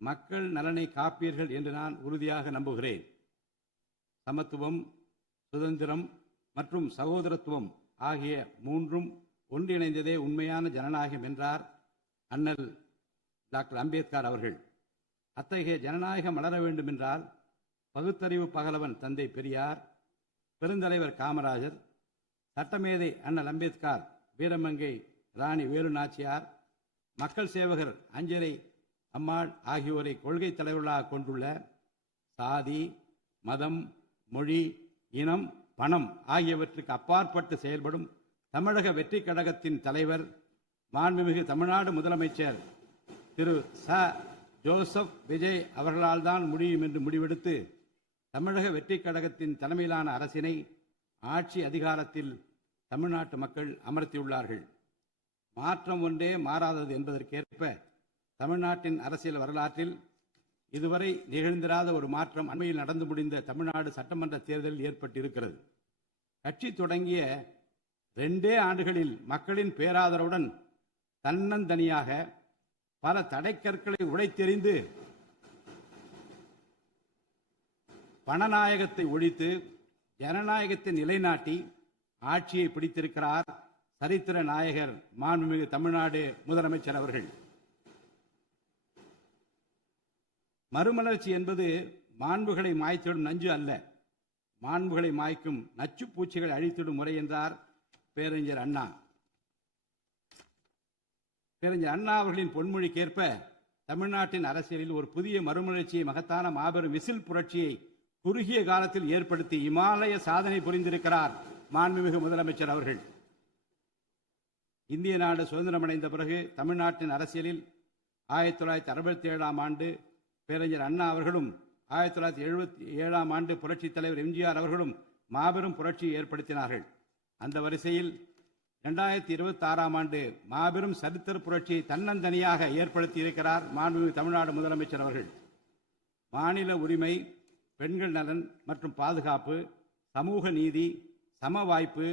மக்கள் நலனை காப்பீர்கள் என்று நான் உறுதியாக நம்புகிறேன். சமத்துவம், சுதந்திரம் மற்றும் சகோதரத்துவம் ஆகிய மூன்றும் ஒன்றிணைந்ததே உண்மையான ஜனநாயகம் என்றார் அண்ணல் டாக்டர் அம்பேத்கர் அவர்கள். அத்தகைய ஜனநாயகம் வளர வேண்டுமென்றால் பகுத்தறிவு பகலவன் தந்தை பெரியார், பெருந்தலைவர் காமராஜர், சட்டமேதை அண்ணல் அம்பேத்கர், வீரமங்கை ராணி வேலு நாச்சியார், மக்கள் சேவகர் அஞ்சலை அம்மாள் ஆகியோரை கொள்கை தலைவர்களாக கொண்டுள்ள சாதி, மதம், மொழி, இனம், பணம் ஆகியவற்றுக்கு அப்பாற்பட்டு செயல்படும் தமிழக வெற்றி கழகத்தின் தலைவர் மாண்புமிகு தமிழ்நாடு முதலமைச்சர் திரு ச. ஜோசப் விஜய் அவர்களால் தான் முடியும் என்று முடிவெடுத்து தமிழக வெற்றி கழகத்தின் தலைமையிலான அரசினை ஆட்சி அதிகாரத்தில் தமிழ்நாட்டு மக்கள் அமர்த்தியுள்ளார்கள். மாற்றம் ஒன்றே மாறாதது என்பதற்கேற்ப தமிழ்நாட்டின் அரசியல் வரலாற்றில் இதுவரை நிகழ்ந்திராத ஒரு மாற்றம் அண்மையில் நடந்து முடிந்த தமிழ்நாடு சட்டமன்ற தேர்தலில் ஏற்பட்டிருக்கிறது. கட்சி தொடங்கிய 2 ஆண்டுகளில் மக்களின் பேராதரவுடன் தன்னந்தனியாக பல தடைக்கற்களை உடைத்தெறிந்து பணநாயகத்தை ஒழித்து ஜனநாயகத்தை நிலைநாட்டி ஆட்சியை பிடித்திருக்கிறார் சரித்திர நாயகர் மாண்புமிகு தமிழ்நாடு முதலமைச்சர் அவர்கள். மறுமலர்ச்சி என்பது மாண்புகளை மாய்த்திடும் நஞ்சு அல்ல, மாண்புகளை மாய்க்கும் நச்சு பூச்சிகளை அழித்திடும் முறை என்றார் பேரறிஞர் அண்ணா. பேரறிஞர் அண்ணா அவர்களின் பொன்மொழிக்கேற்ப தமிழ்நாட்டின் அரசியலில் ஒரு புதிய மறுமலர்ச்சியை, மகத்தான மாபெரும் விசில் புரட்சியை குறுகிய காலத்தில் ஏற்படுத்தி இமாலய சாதனை புரிந்திருக்கிறார் மாண்புமிகு முதலமைச்சர் அவர்கள். இந்திய நாடு சுதந்திரமடைந்த பிறகு தமிழ்நாட்டின் அரசியலில் 1967ஆம் ஆண்டு பேரறிஞர் அண்ணா அவர்களும் 1977ஆம் ஆண்டு புரட்சித் தலைவர் எம்ஜிஆர் அவர்களும் மாபெரும் புரட்சியை ஏற்படுத்தினார்கள். அந்த வரிசையில் 2026ஆம் ஆண்டு மாபெரும் சரித்திர புரட்சியை தன்னந்தனியாக ஏற்படுத்தி இருக்கிறார் மாண்புமிகு தமிழ்நாடு முதலமைச்சர் அவர்கள். மாநில உரிமை, பெண்கள் நலன் மற்றும் பாதுகாப்பு, சமூக நீதி, சம வாய்ப்பு,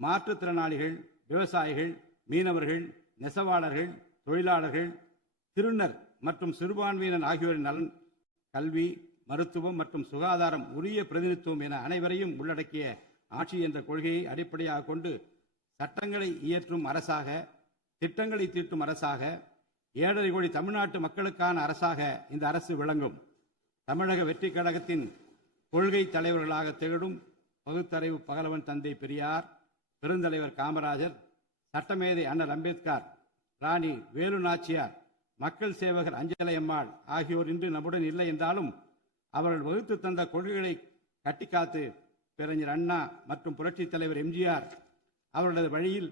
மாற்றுத்திறனாளிகள், விவசாயிகள், மீனவர்கள், நெசவாளர்கள், தொழிலாளர்கள், திருநர் மற்றும் சிறுபான்மையினர் ஆகியோரின் நலன், கல்வி, மருத்துவம் மற்றும் சுகாதாரம், உரிய பிரதிநிதித்துவம் என அனைவரையும் உள்ளடக்கிய ஆட்சி என்ற கொள்கையை அடிப்படையாக கொண்டு சட்டங்களை இயற்றும் அரசாக, திட்டங்களை தீட்டும் அரசாக, 7.5 கோடி தமிழ்நாட்டு மக்களுக்கான அரசாக இந்த அரசு விளங்கும். தமிழக வெற்றி கழகத்தின் கொள்கை தலைவர்களாக திகழும் பகுத்தறிவு பகலவன் தந்தை பெரியார், பெருந்தலைவர் காமராஜர், சட்டமேதை அண்ணல் அம்பேத்கர், ராணி வேலு நாச்சியார், மக்கள் சேவகர் அஞ்சலை அம்மாள் ஆகியோர் இன்று நம்முடன் இல்லை என்றாலும் அவர்கள் வகுத்து தந்த கொள்கைகளை கட்டிக்காத்து பேரறிஞர் அண்ணா மற்றும் புரட்சித் தலைவர் எம்ஜிஆர் அவர்களது வழியில்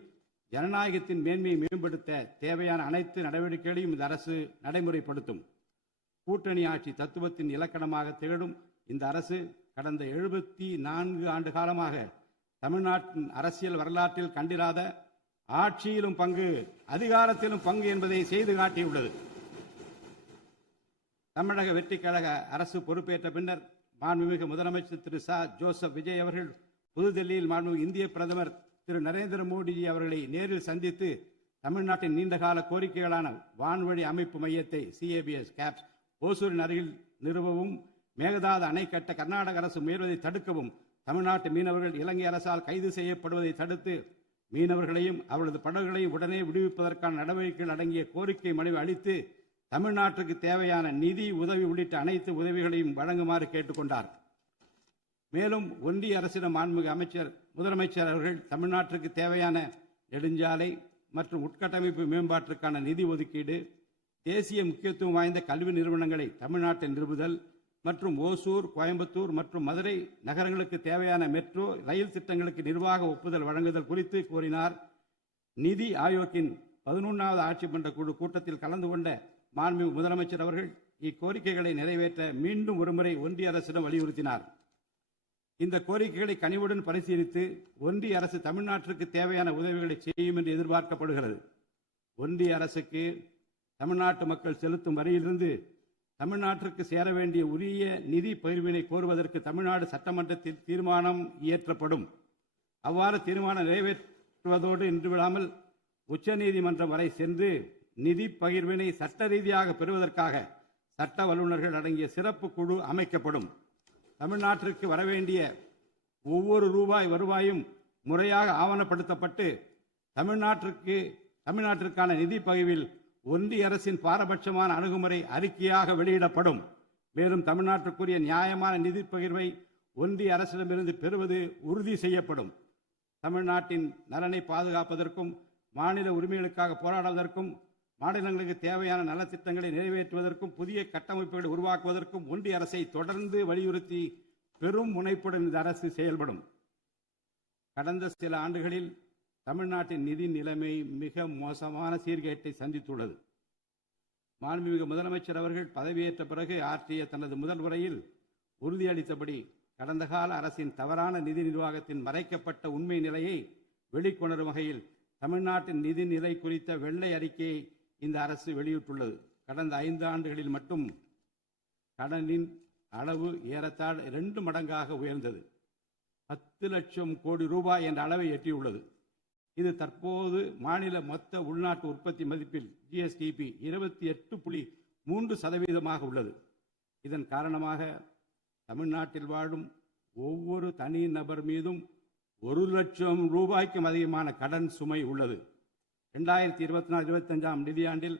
ஜனநாயகத்தின் மேன்மையை மேம்படுத்த தேவையான அனைத்து நடவடிக்கைகளையும் இந்த அரசு நடைமுறைப்படுத்தும். கூட்டணி ஆட்சி தத்துவத்தின் இலக்கணமாக திகழும் இந்த அரசு கடந்த 74 ஆண்டு காலமாக தமிழ்நாட்டின் அரசியல் வரலாற்றில் கண்டிராத ஆட்சியிலும் பங்கு, அதிகாரத்திலும் பங்கு என்பதை செய்து காட்டியுள்ளது. தமிழக வெற்றி கழக அரசு பொறுப்பேற்ற பின்னர் மாண்புமிகு முதலமைச்சர் திரு ச. ஜோசப் விஜய் அவர்கள் புதுதில்லியில் மாண்புமிகு இந்திய பிரதமர் திரு நரேந்திர மோடிஜி அவர்களை நேரில் சந்தித்து தமிழ்நாட்டின் நீண்டகால கோரிக்கைகளான வான்வழி அமைப்பு மையத்தை CABS கேப்ஸ் ஓசூரின் அருகில் நிறுவவும், மேகதாது அணை கட்ட கர்நாடக அரசு முயல்வதை தடுக்கவும், தமிழ்நாட்டு மீனவர்கள் இலங்கை அரசால் கைது செய்யப்படுவதை தடுத்து மீனவர்களையும் அவரது படகுகளையும் உடனே விடுவிப்பதற்கான நடவடிக்கைகள் அடங்கிய கோரிக்கை மனுவை அளித்து தமிழ்நாட்டுக்கு தேவையான நிதி உதவி உள்ளிட்ட அனைத்து உதவிகளையும் வழங்குமாறு கேட்டுக்கொண்டார். மேலும் ஒன்றிய அரசிடம் மாண்புமிகு முதலமைச்சர் அவர்கள் தமிழ்நாட்டிற்கு தேவையான நெடுஞ்சாலை மற்றும் உட்கட்டமைப்பு மேம்பாட்டிற்கான நிதி ஒதுக்கீடு, தேசிய முக்கியத்துவம் வாய்ந்த கல்வி நிறுவனங்களை தமிழ்நாட்டில் நிறுவுதல் மற்றும் ஓசூர், கோயம்புத்தூர் மற்றும் மதுரை நகரங்களுக்கு தேவையான மெட்ரோ ரயில் திட்டங்களுக்கு நிர்வாக ஒப்புதல் வழங்குதல் குறித்து கோரினார். நிதி ஆயோக்கின் 11வது ஆட்சி மன்ற குழு கூட்டத்தில் கலந்து கொண்ட மாண்புமிகு முதலமைச்சர் அவர்கள் இக்கோரிக்கைகளை நிறைவேற்ற மீண்டும் ஒருமுறை ஒன்றிய அரசிடம் வலியுறுத்தினார். இந்த கோரிக்கைகளை கனிவுடன் பரிசீலித்து ஒன்றிய அரசு தமிழ்நாட்டிற்கு தேவையான உதவிகளை செய்யும் என்று எதிர்பார்க்கப்படுகிறது. ஒன்றிய அரசுக்கு தமிழ்நாட்டு மக்கள் செலுத்தும் வரியிலிருந்து தமிழ்நாட்டிற்கு சேர வேண்டிய உரிய நிதி பகிர்வினை கோருவதற்கு தமிழ்நாடு சட்டமன்றத்தில் தீர்மானம் இயற்றப்படும். அவ்வாறு தீர்மானம் நிறைவேற்றுவதோடு நின்று விடாமல் உச்சநீதிமன்றம் வரை சென்று நிதி பகிர்வினை சட்ட ரீதியாக பெறுவதற்காக சட்ட வல்லுநர்கள் அடங்கிய சிறப்பு குழு அமைக்கப்படும். தமிழ்நாட்டிற்கு வரவேண்டிய ஒவ்வொரு ரூபாய் வருவாயும் முறையாக ஆவணப்படுத்தப்பட்டு தமிழ்நாட்டிற்கான நிதி பகிர்வில் ஒன்றிய அரசின் பாரபட்சமான அணுகுமுறை அறிக்கையாக வெளியிடப்படும். மேலும் தமிழ்நாட்டிற்குரிய நியாயமான நிதி பகிர்வை ஒன்றிய அரசிடமிருந்து பெறுவது உறுதி செய்யப்படும். தமிழ்நாட்டின் நலனை பாதுகாப்பதற்கும் மாநில உரிமைகளுக்காக போராடுவதற்கும் மாநிலங்களுக்கு தேவையான நலத்திட்டங்களை நிறைவேற்றுவதற்கும் புதிய கட்டமைப்புகளை உருவாக்குவதற்கும் ஒன்றிய அரசை தொடர்ந்து வலியுறுத்தி பெரும் முனைப்புடன் இந்த அரசு செயல்படும். கடந்த சில ஆண்டுகளில் தமிழ்நாட்டின் நிதி நிலைமை மிக மோசமான சீர்கேட்டை சந்தித்துள்ளது. மாண்புமிகு முதலமைச்சர் அவர்கள் பதவியேற்ற பிறகு ஆற்றிய தனது முதல் உரையில் உறுதியளித்தபடி கடந்த கால அரசின் தவறான நிதி நிர்வாகத்தின் மறைக்கப்பட்ட உண்மை நிலையை வெளிக்கொணரும் வகையில் தமிழ்நாட்டின் நிதி நிலை குறித்த வெள்ளை அறிக்கையை இந்த அரசு வெளியிட்டுள்ளது. கடந்த 5 ஆண்டுகளில் மட்டும் கடனின் அளவு ஏறத்தாழ 2 மடங்காக உயர்ந்தது. 10 லட்சம் கோடி ரூபாய் என்ற அளவை எட்டியுள்ளது. இது தற்போது மாநில மொத்த உள்நாட்டு உற்பத்தி மதிப்பில் GSDP 28.3% உள்ளது. இதன் காரணமாக தமிழ்நாட்டில் வாழும் ஒவ்வொரு தனி நபர் மீதும் 1 லட்சம் ரூபாய்க்கும் அதிகமான கடன் சுமை உள்ளது. 2024-25 நிதியாண்டில்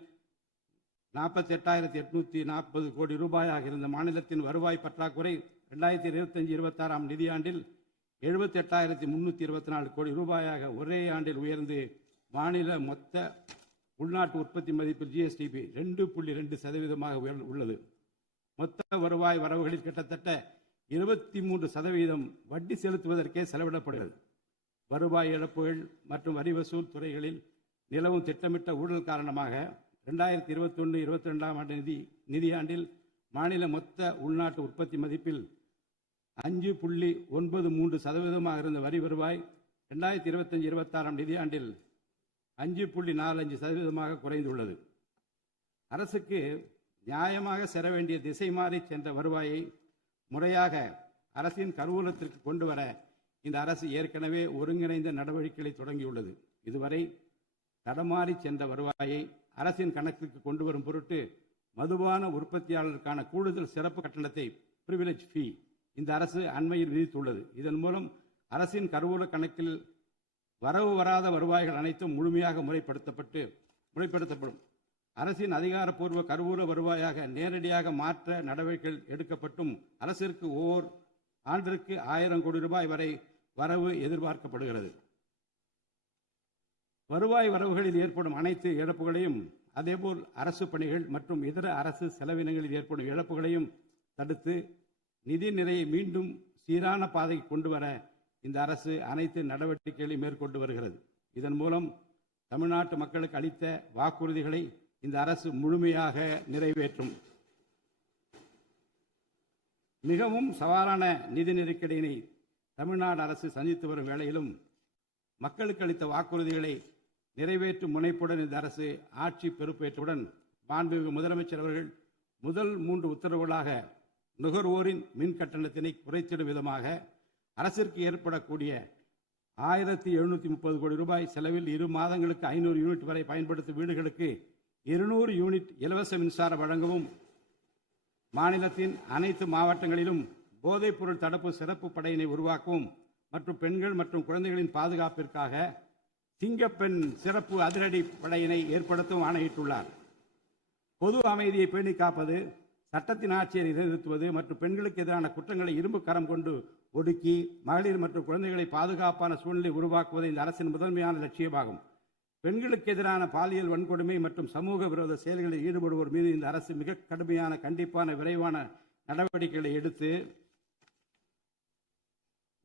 48,840 கோடி ரூபாயாக இருந்த மாநிலத்தின் வருவாய் பற்றாக்குறை 2025-26 நிதியாண்டில் 78,324 கோடி ரூபாயாக ஒரே ஆண்டில் உயர்ந்து மாநில மொத்த உள்நாட்டு உற்பத்தி மதிப்பில் GSDP 2.2% உள்ளது. மொத்த வருவாய் வரவுகளில் கிட்டத்தட்ட 23% வட்டி செலுத்துவதற்கே செலவிடப்படுகிறது. வருவாய் இழப்புகள் மற்றும் வரி வசூல் துறைகளில் நிலவும் திட்டமிட்ட ஊழல் காரணமாக 2021-22 நிதியாண்டில் மாநில மொத்த உள்நாட்டு உற்பத்தி மதிப்பில் 5.93% இருந்த வரி வருவாய் 2025-26 நிதியாண்டில் 5.45% குறைந்துள்ளது. அரசுக்கு நியாயமாக செல்ல வேண்டிய திசை மாறி சென்ற வருவாயை முறையாக அரசின் கருவூலத்திற்கு கொண்டு வர இந்த அரசு ஏற்கனவே ஒருங்கிணைந்த நடவடிக்கைகளை தொடங்கியுள்ளது. இதுவரை தடமாறி சென்ற வருவாயை அரசின் கணக்கிற்கு கொண்டு வரும் பொருட்டு மதுபான உற்பத்தியாளருக்கான கூடுதல் சிறப்பு கட்டணத்தை பிரிவிலேஜ் ஃபீ இந்த அரசு அண்மையில் விதித்துள்ளது. இதன் மூலம் அரசின் கருவூல கணக்கில் வரவு வராத வருவாய்கள் அனைத்தும் முழுமையாக முறைப்படுத்தப்படும். அரசின் அதிகாரப்பூர்வ கருவூல வருவாயாக நேரடியாக மாற்ற நடவடிக்கைகள் எடுக்கப்பட்டும் அரசிற்கு ஓர் ஆண்டிற்கு 1000 கோடி ரூபாய் வரை வரவு எதிர்பார்க்கப்படுகிறது. வருவாய் வரவுகளில் ஏற்படும் அனைத்து இழப்புகளையும் அதேபோல் அரசு பணிகள் மற்றும் இதர அரசு செலவினங்களில் ஏற்படும் இழப்புகளையும் தடுத்து நிதி நிலையை மீண்டும் சீரான பாதைக்கு கொண்டு வர இந்த அரசு அனைத்து நடவடிக்கைகளையும் மேற்கொண்டு வருகிறது. இதன் மூலம் தமிழ்நாட்டு மக்களுக்கு அளித்த வாக்குறுதிகளை இந்த அரசு முழுமையாக நிறைவேற்றும். மிகவும் சவாலான நிதி நெருக்கடியினை தமிழ்நாடு அரசு சந்தித்து வரும் வேளையிலும் மக்களுக்கு அளித்த வாக்குறுதிகளை நிறைவேற்றும் முனைப்புடன் இந்த அரசு ஆட்சி பொறுப்பேற்றவுடன் மாண்புமிகு முதலமைச்சர் அவர்கள் முதல் 3 உத்தரவுகளாக நுகர்வோரின் மின் கட்டணத்தினை குறைத்திடும் விதமாக அரசிற்கு ஏற்படக்கூடிய 1730 கோடி ரூபாய் செலவில் 2 மாதங்களுக்கு 500 யூனிட் வரை பயன்படுத்தும் வீடுகளுக்கு 200 யூனிட் இலவச மின்சாரம் வழங்கவும், மாநிலத்தின் அனைத்து மாவட்டங்களிலும் போதைப்பொருள் தடுப்பு சிறப்பு படையினை உருவாக்கவும் மற்றும் பெண்கள் மற்றும் குழந்தைகளின் பாதுகாப்பிற்காக சிங்கப்பெண் சிறப்பு அதிரடி படையினை ஏற்படுத்தவும் ஆணையிட்டுள்ளார். பொது அமைதியை பேணி காப்பது, சட்டத்தின் ஆட்சியை நிலைநிறுத்துவது மற்றும் பெண்களுக்கு எதிரான குற்றங்களை இரும்பு கரம் கொண்டு ஒடுக்கி மகளிர் மற்றும் குழந்தைகளை பாதுகாப்பான சூழ்நிலை உருவாக்குவது இந்த அரசின் முதன்மையான லட்சியமாகும். பெண்களுக்கு எதிரான பாலியல் வன்கொடுமை மற்றும் சமூக விரோத செயல்களில் ஈடுபடுவோர் மீது இந்த அரசு மிக கடுமையான கண்டிப்பான விரைவான நடவடிக்கைகளை எடுத்து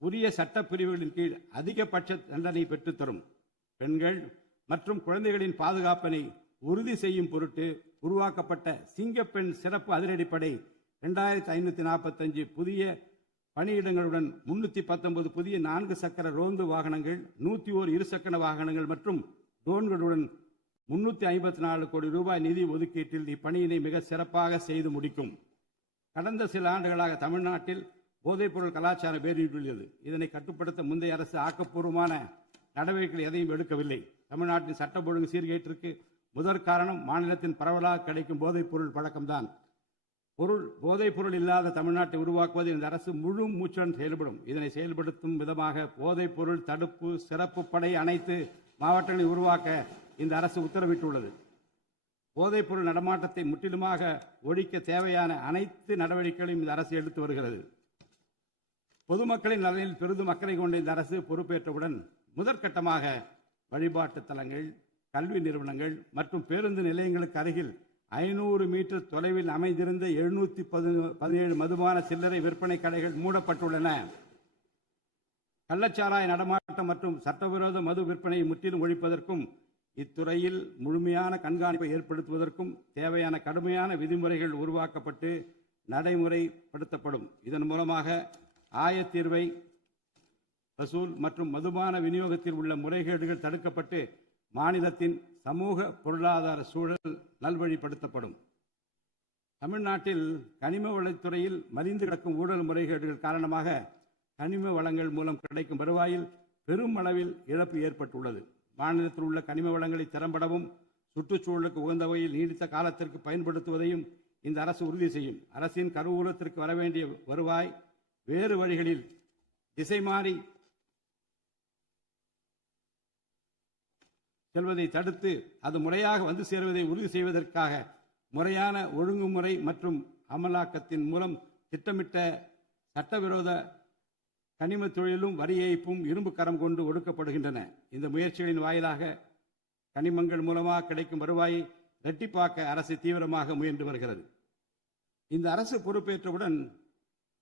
உரிய சட்டப்பிரிவுகளின் கீழ் அதிகபட்ச தண்டனை பெற்றுத்தரும். பெண்கள் மற்றும் குழந்தைகளின் பாதுகாப்பினை உறுதி செய்யும் பொருட்டு உருவாக்கப்பட்ட சிங்கப்பெண் சிறப்பு அதிரடிப்படை 2545 புதிய பணியிடங்களுடன் 319 புதிய 4 சக்கர ரோந்து வாகனங்கள், 101 இருசக்கர வாகனங்கள் மற்றும் ட்ரோன்களுடன் 354 கோடி ரூபாய் நிதி ஒதுக்கீட்டில் இப்பணியினை மிக சிறப்பாக செய்து முடிக்கும். கடந்த சில ஆண்டுகளாக தமிழ்நாட்டில் போதைப்பொருள் கலாச்சாரம் வேரூன்றியுள்ளது. இதனை கட்டுப்படுத்த முந்தைய அரசு ஆக்கப்பூர்வமான நடவடிக்கைகள் எதையும் எடுக்கவில்லை. தமிழ்நாட்டின் சட்டம் ஒழுங்கு சீர்கேட்டிற்கு முதற் காரணம் மாநிலத்தின் பரவலாக கிடைக்கும் போதைப்பொருள் பழக்கம்தான். போதைப்பொருள் இல்லாத தமிழ்நாட்டை உருவாக்குவது இந்த அரசு முழு மூச்சுடன் செயல்படும். இதனை செயல்படுத்தும் விதமாக போதைப்பொருள் தடுப்பு சிறப்பு படை அனைத்து மாவட்டங்களை உருவாக்க இந்த அரசு உத்தரவிட்டுள்ளது. போதைப்பொருள் நடமாட்டத்தை முற்றிலுமாக ஒழிக்க தேவையான அனைத்து நடவடிக்கைகளையும் இந்த அரசு எடுத்து வருகிறது. பொதுமக்களின் நலனில் பெரிதும் அக்கறை கொண்ட இந்த அரசு பொறுப்பேற்றவுடன் முதற்கட்டமாக வழிபாட்டு தலங்கள், கல்வி நிறுவனங்கள் மற்றும் பேருந்து நிலையங்களுக்கு அருகில் 500 மீட்டர் தொலைவில் அமைந்திருந்த 717 மதுபான சில்லறை விற்பனை கடைகள் மூடப்பட்டுள்ளன. கள்ளச்சாராய நடமாட்டம் மற்றும் சட்டவிரோத மது விற்பனையை முற்றிலும் ஒழிப்பதற்கும் இத்துறையில் முழுமையான கண்காணிப்பை ஏற்படுத்துவதற்கும் தேவையான கடுமையான விதிமுறைகள் உருவாக்கப்பட்டு நடைமுறைப்படுத்தப்படும். இதன் மூலமாக ஆயத்தீர்வை வசூல் மற்றும் மதுபான விநியோகத்தில் உள்ள முறைகேடுகள் தடுக்கப்பட்டு மாநிலத்தின் சமூக பொருளாதார சூழல் நல்வழிப்படுத்தப்படும். தமிழ்நாட்டில் கனிம வளத்துறையில் மலிந்து கிடக்கும் ஊழல் முறைகேடுகள் காரணமாக கனிம வளங்கள் மூலம் கிடைக்கும் வருவாயில் பெரும் அளவில் இழப்பு ஏற்பட்டுள்ளது. மாநிலத்தில் உள்ள கனிம வளங்களை திறம்படவும் சுற்றுச்சூழலுக்கு உகந்த வகையில் நீடித்த காலத்திற்கு பயன்படுத்துவதையும் இந்த அரசு உறுதி செய்யும். அரசின் கருவூலத்திற்கு வரவேண்டிய வருவாய் வேறு வழிகளில் திசை மாறி செல்வதை தடுத்து அது முறையாக வந்து சேருவதை உறுதி செய்வதற்காக முறையான ஒழுங்குமுறை மற்றும் அமலாக்கத்தின் மூலம் திட்டமிட்ட சட்டவிரோத கனிம தொழிலும் வரி ஏய்ப்பும் இரும்பு கரம் கொண்டு ஒடுக்கப்படுகின்றன. இந்த முயற்சிகளின் வாயிலாக கனிமங்கள் மூலமாக கிடைக்கும் வருவாயை இரட்டிப்பாக்க அரசு தீவிரமாக முயன்று வருகிறது. இந்த அரசு பொறுப்பேற்றவுடன்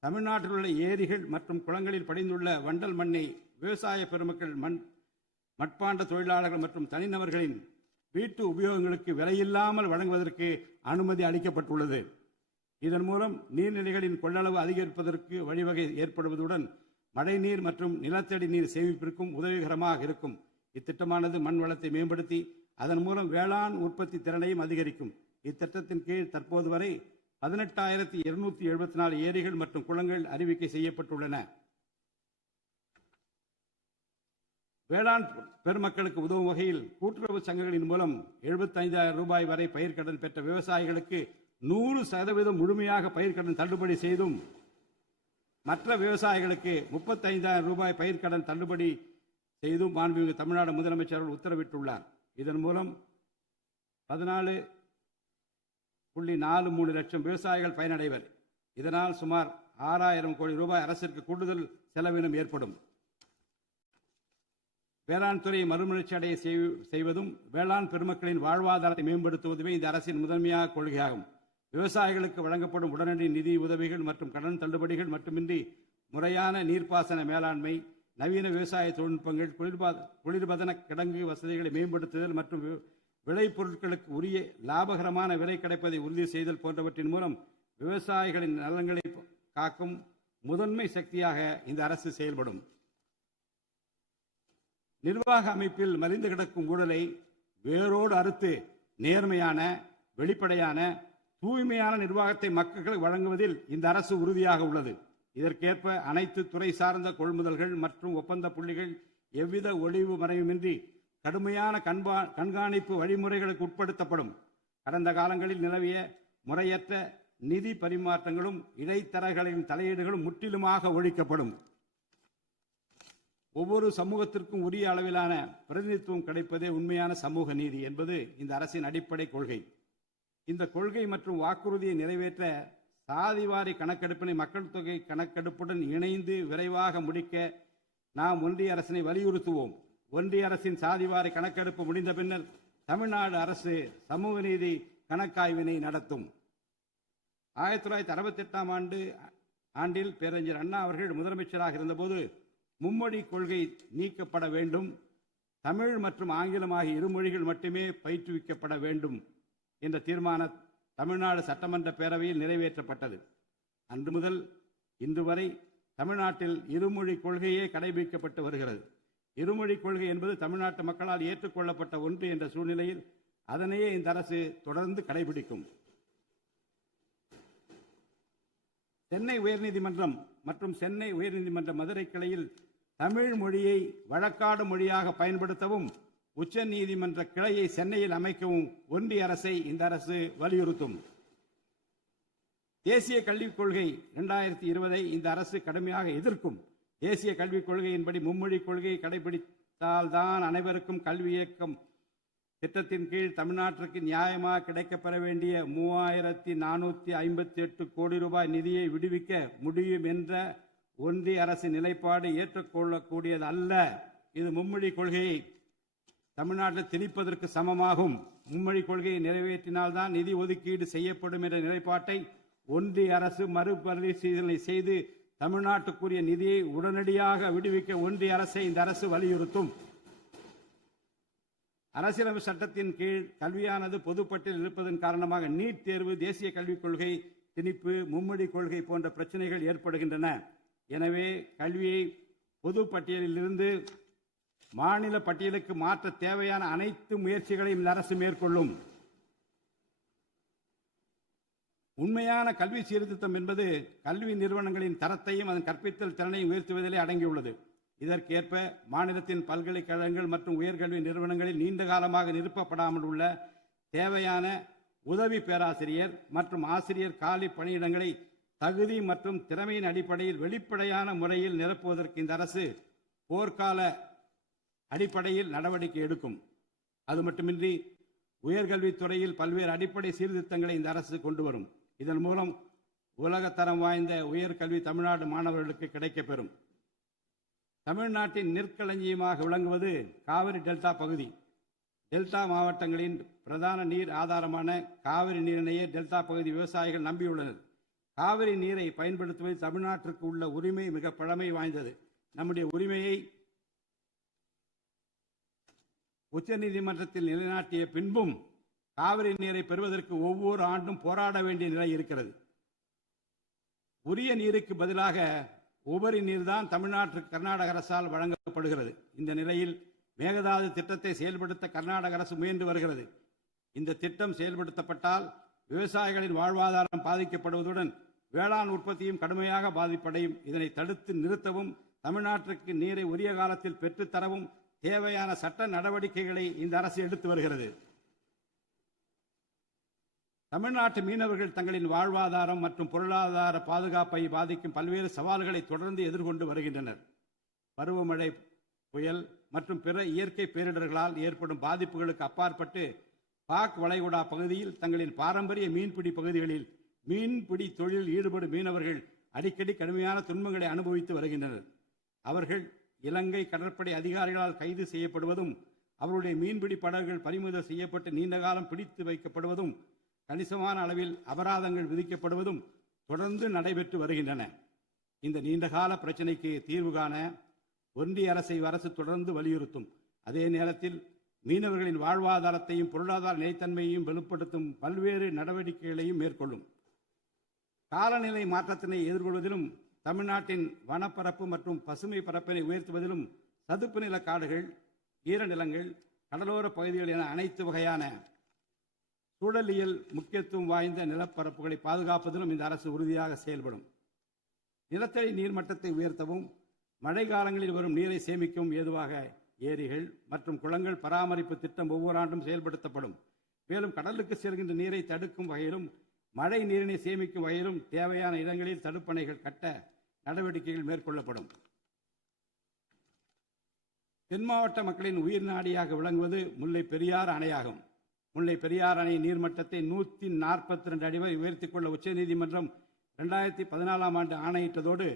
தமிழ்நாட்டில் உள்ள ஏரிகள் மற்றும் குளங்களில் படிந்துள்ள வண்டல் மண்ணை விவசாய பெருமக்கள், மட்பாண்ட தொழிலாளர்கள் மற்றும் தனிநபர்களின் வீட்டு உபயோகங்களுக்கு விலையில்லாமல் வழங்குவதற்கு அனுமதி அளிக்கப்பட்டுள்ளது. இதன் மூலம் நீர்நிலைகளின் கொள்ளளவு அதிகரிப்பதற்கு வழிவகை ஏற்படுவதுடன் மழைநீர் மற்றும் நிலத்தடி நீர் சேமிப்பிற்கும் உதவிகரமாக இருக்கும். இத்திட்டமானது மண் வளத்தை மேம்படுத்தி அதன் மூலம் வேளாண் உற்பத்தி திறனையும் அதிகரிக்கும். இத்திட்டத்தின் கீழ் தற்போது வரை 18,274 ஏரிகள் மற்றும் குளங்கள் அறிவிக்கை செய்யப்பட்டுள்ளன. வேளாண் பெருமக்களுக்கு உதவும் வகையில் கூட்டுறவு சங்கங்களின் மூலம் 75,000 ரூபாய் வரை பயிர்க்கடன் பெற்ற விவசாயிகளுக்கு 100% முழுமையாக பயிர்க்கடன் தள்ளுபடி செய்தும், மற்ற விவசாயிகளுக்கு 35,000 ரூபாய் பயிர்க்கடன் தள்ளுபடி செய்தும் மாண்புமிகு தமிழ்நாடு முதலமைச்சர் உத்தரவிட்டுள்ளார். இதன் மூலம் 14.43 லட்சம் விவசாயிகள் பயனடைவர். இதனால் சுமார் 6,000 கோடி ரூபாய் அரசிற்கு கூடுதல் செலவினம் ஏற்படும். வேளாண் துறையை மறுமலர்ச்சி அடைய செய்வதும் வேளாண் பெருமக்களின் வாழ்வாதாரத்தை மேம்படுத்துவதுமே இந்த அரசின் முதன்மையாக கொள்கையாகும். விவசாயிகளுக்கு வழங்கப்படும் உடனடி நிதி உதவிகள் மற்றும் கடன் தள்ளுபடிகள் மட்டுமின்றி முறையான நீர்ப்பாசன மேலாண்மை, நவீன விவசாய தொழில்நுட்பங்கள், குளிர்பதன கிடங்கு வசதிகளை மேம்படுத்துதல் மற்றும் விளைபொருட்களுக்கு உரிய லாபகரமான விலை கிடைப்பதை உறுதி செய்தல் போன்றவற்றின் மூலம் விவசாயிகளின் நலன்களை காக்கும் முதன்மை சக்தியாக இந்த அரசு செயல்படும். நிர்வாக அமைப்பில் மலிந்து கிடக்கும் ஊழலை வேரோடு அறுத்து நேர்மையான, வெளிப்படையான, தூய்மையான நிர்வாகத்தை மக்களுக்கு வழங்குவதில் இந்த அரசு உறுதியாக உள்ளது. இதற்கேற்ப அனைத்து துறை சார்ந்த கொள்முதல்கள் மற்றும் ஒப்பந்த புள்ளிகள் எவ்வித ஒளிவு மறைவுமின்றி கடுமையான கண்காணிப்பு வழிமுறைகளுக்கு உட்படுத்தப்படும். கடந்த காலங்களில் நிலவிய முறையற்ற நிதி பரிமாற்றங்களும் இடைத்தரகர்களின் தலையீடுகளும் முற்றிலுமாக ஒழிக்கப்படும். ஒவ்வொரு சமூகத்திற்கும் உரிய அளவிலான பிரதிநிதித்துவம் கிடைப்பதே உண்மையான சமூக நீதி என்பது இந்த அரசின் அடிப்படை கொள்கை. இந்த கொள்கை மற்றும் வாக்குறுதியை நிறைவேற்ற சாதிவாரி கணக்கெடுப்பினை மக்கள் தொகை கணக்கெடுப்புடன் இணைந்து விரைவாக முடிக்க நாம் ஒன்றிய அரசினை வலியுறுத்துவோம். ஒன்றிய அரசின் சாதிவாரி கணக்கெடுப்பு முடிந்த பின்னர் தமிழ்நாடு அரசு சமூக நீதி கணக்காய்வினை நடத்தும். 1968 ஆண்டில் பேரறிஞர் அண்ணா அவர்கள் முதலமைச்சராக இருந்தபோது மும்மொழி கொள்கை நீக்கப்பட வேண்டும், தமிழ் மற்றும் ஆங்கிலம் ஆகிய இருமொழிகள் மட்டுமே பயிற்றுவிக்கப்பட வேண்டும் என்ற தீர்மானம் தமிழ்நாடு சட்டமன்ற பேரவையில் நிறைவேற்றப்பட்டது. அன்று முதல் இன்று வரை தமிழ்நாட்டில் இருமொழி கொள்கையே கடைபிடிக்கப்பட்டு வருகிறது. இருமொழி கொள்கை என்பது தமிழ்நாட்டு மக்களால் ஏற்றுக்கொள்ளப்பட்ட ஒன்று என்ற சூழ்நிலையில் அதனையே இந்த அரசு தொடர்ந்து கடைபிடிக்கும். சென்னை உயர்நீதிமன்றம் மற்றும் சென்னை உயர்நீதிமன்ற மதுரை கிளையில் தமிழ் மொழியை வழக்காடு மொழியாக பயன்படுத்தவும் உச்ச நீதிமன்ற கிளையை சென்னையில் அமைக்கவும் ஒன்றிய அரசை இந்த அரசு வலியுறுத்தும். தேசிய கல்விக் கொள்கை 2020 இந்த அரசு கடுமையாக எதிர்க்கும். தேசிய கல்விக் கொள்கையின்படி மும்மொழி கொள்கையை கடைபிடித்தால்தான் அனைவருக்கும் கல்வி இயக்கம் திட்டத்தின் கீழ் தமிழ்நாட்டிற்கு நியாயமாக கிடைக்கப்பெற வேண்டிய 3458 கோடி ரூபாய் நிதியை விடுவிக்க முடியும் என்ற ஒன்றிய அரசு நிலைப்பாடு ஏற்றுக்கொள்ளக்கூடியது அல்ல. இது மும்மொழி கொள்கையை தமிழ்நாட்டில் திணிப்பதற்கு சமமாகும். மும்மொழி கொள்கையை நிறைவேற்றினால்தான் நிதி ஒதுக்கீடு செய்யப்படும் என்ற நிலைப்பாட்டை ஒன்றிய அரசு மறுபரிசீலனை செய்து தமிழ்நாட்டுக்குரிய நிதியை உடனடியாக விடுவிக்க ஒன்றிய அரசை இந்த அரசு வலியுறுத்தும். அரசியலமைப்பு சட்டத்தின் கீழ் கல்வியானது பொதுப்பட்டியலில் இருப்பதன் காரணமாக நீட் தேர்வு, தேசிய கல்விக் கொள்கை திணிப்பு, மும்மொழி கொள்கை போன்ற பிரச்சனைகள் ஏற்படுகின்றன. எனவே கல்வியை பொது பட்டியலில் இருந்து மாநில பட்டியலுக்கு மாற்ற தேவையான அனைத்து முயற்சிகளையும் இந்த அரசு மேற்கொள்ளும். உண்மையான கல்வி சீர்திருத்தம் என்பது கல்வி நிறுவனங்களின் தரத்தையும் அதன் கற்பித்தல் திறனையும் உயர்த்துவதிலே அடங்கியுள்ளது. இதற்கேற்ப மாநிலத்தின் பல்கலைக்கழகங்கள் மற்றும் உயர்கல்வி நிறுவனங்களில் நீண்ட காலமாக நிரப்பப்படாமல் உள்ள தேவையான உதவி பேராசிரியர் மற்றும் ஆசிரியர் காலி பணியிடங்களை தகுதி மற்றும் திறமையின் அடிப்படையில் வெளிப்படையான முறையில் நிரப்புவதற்கு இந்த அரசு போர்க்கால அடிப்படையில் நடவடிக்கை எடுக்கும். அது மட்டுமின்றி உயர்கல்வித்துறையில் பல்வேறு அடிப்படை சீர்திருத்தங்களை இந்த அரசு கொண்டு வரும். இதன் மூலம் உலகத்தரம் வாய்ந்த உயர்கல்வி தமிழ்நாடு மாணவர்களுக்கு கிடைக்கப்பெறும். தமிழ்நாட்டின் நெற்களஞ்சியமாக விளங்குவது காவிரி டெல்டா பகுதி. டெல்டா மாவட்டங்களின் பிரதான நீர் ஆதாரமான காவிரி நீரினையே டெல்டா பகுதி விவசாயிகள் நம்பியுள்ளனர். காவிரி நீரை பயன்படுத்துவதில் தமிழ்நாட்டிற்கு உள்ள உரிமை மிக பழமை வாய்ந்தது. நம்முடைய உரிமையை உச்சநீதிமன்றத்தில் நிலைநாட்டிய பின்பும் காவிரி நீரை பெறுவதற்கு ஒவ்வொரு ஆண்டும் போராட வேண்டிய நிலை இருக்கிறது. உரிய நீருக்கு பதிலாக உபரி நீர்தான் தமிழ்நாட்டிற்கு கர்நாடக அரசால் வழங்கப்படுகிறது. இந்த நிலையில் மேகதாது திட்டத்தை செயல்படுத்த கர்நாடக அரசு முயன்று வருகிறது. இந்த திட்டம் செயல்படுத்தப்பட்டால் விவசாயிகளின் வாழ்வாதாரம் பாதிக்கப்படுவதுடன் வேளாண் உற்பத்தியும் கடுமையாக பாதிப்படையும். இதனை தடுத்து நிறுத்தவும் தமிழ்நாட்டிற்கு நீரை உரிய காலத்தில் பெற்றுத்தரவும் தேவையான சட்ட நடவடிக்கைகளை இந்த அரசு எடுத்து வருகிறது. தமிழ்நாட்டு மீனவர்கள் தங்களின் வாழ்வாதாரம் மற்றும் பொருளாதார பாதுகாப்பை பாதிக்கும் பல்வேறு சவால்களை தொடர்ந்து எதிர்கொண்டு வருகின்றனர். பருவமழை, புயல் மற்றும் பிற இயற்கை பேரிடர்களால் ஏற்படும் பாதிப்புகளுக்கு அப்பாற்பட்டு பாக் வளைகுடா பகுதியில் தங்களின் பாரம்பரிய மீன்பிடி பகுதிகளில் மீன்பிடி தொழிலில் ஈடுபடும் மீனவர்கள் அடிக்கடி கடுமையான துன்பங்களை அனுபவித்து வருகின்றனர். அவர்கள் இலங்கை கடற்படை அதிகாரிகளால் கைது செய்யப்படுவதும் அவருடைய மீன்பிடி படகுகள் பறிமுதல் செய்யப்பட்டு நீண்ட காலம் பிடித்து வைக்கப்படுவதும் கணிசமான அளவில் அபராதங்கள் விதிக்கப்படுவதும் தொடர்ந்து நடைபெற்று வருகின்றன. இந்த நீண்டகால பிரச்சினைக்கு தீர்வு காண ஒன்றிய அரசை அரசு தொடர்ந்து வலியுறுத்தும். அதே நேரத்தில் மீனவர்களின் வாழ்வாதாரத்தையும் பொருளாதார நிலைத்தன்மையையும் வலுப்படுத்தும் பல்வேறு நடவடிக்கைகளையும் மேற்கொள்ளும். காலநிலை மாற்றத்தினை எதிர்கொள்வதிலும் தமிழ்நாட்டின் வனப்பரப்பு மற்றும் பசுமை பரப்பினை உயர்த்துவதிலும் சதுப்பு நில காடுகள், ஈரநிலங்கள், கடலோர பகுதிகள் என அனைத்து வகையான சூழலியல் முக்கியத்துவம் வாய்ந்த நிலப்பரப்புகளை பாதுகாப்பதிலும் இந்த அரசு உறுதியாக செயல்படும். நிலத்தடி நீர்மட்டத்தை உயர்த்தவும் மழை காலங்களில் வரும் நீரை சேமிக்கவும் ஏதுவாக ஏரிகள் மற்றும் குளங்கள் பராமரிப்பு திட்டம் ஒவ்வொரு ஆண்டும் செயல்படுத்தப்படும். மேலும் கடலுக்கு செல்கின்ற நீரை தடுக்கும் வகையிலும் மழை நீரினை சேமிக்கும் வகையிலும் தேவையான இடங்களில் தடுப்பணைகள் கட்ட நடவடிக்கைகள் மேற்கொள்ளப்படும். தென் மாவட்ட மக்களின் உயிர் நாடியாக விளங்குவது முல்லை பெரியாறு அணையாகும். முல்லை பெரியாறு அணை நீர்மட்டத்தை 142 அடி வரை உயர்த்திக் கொள்ள உச்சநீதிமன்றம் 2014 ஆண்டு ஆணையிட்டதோடு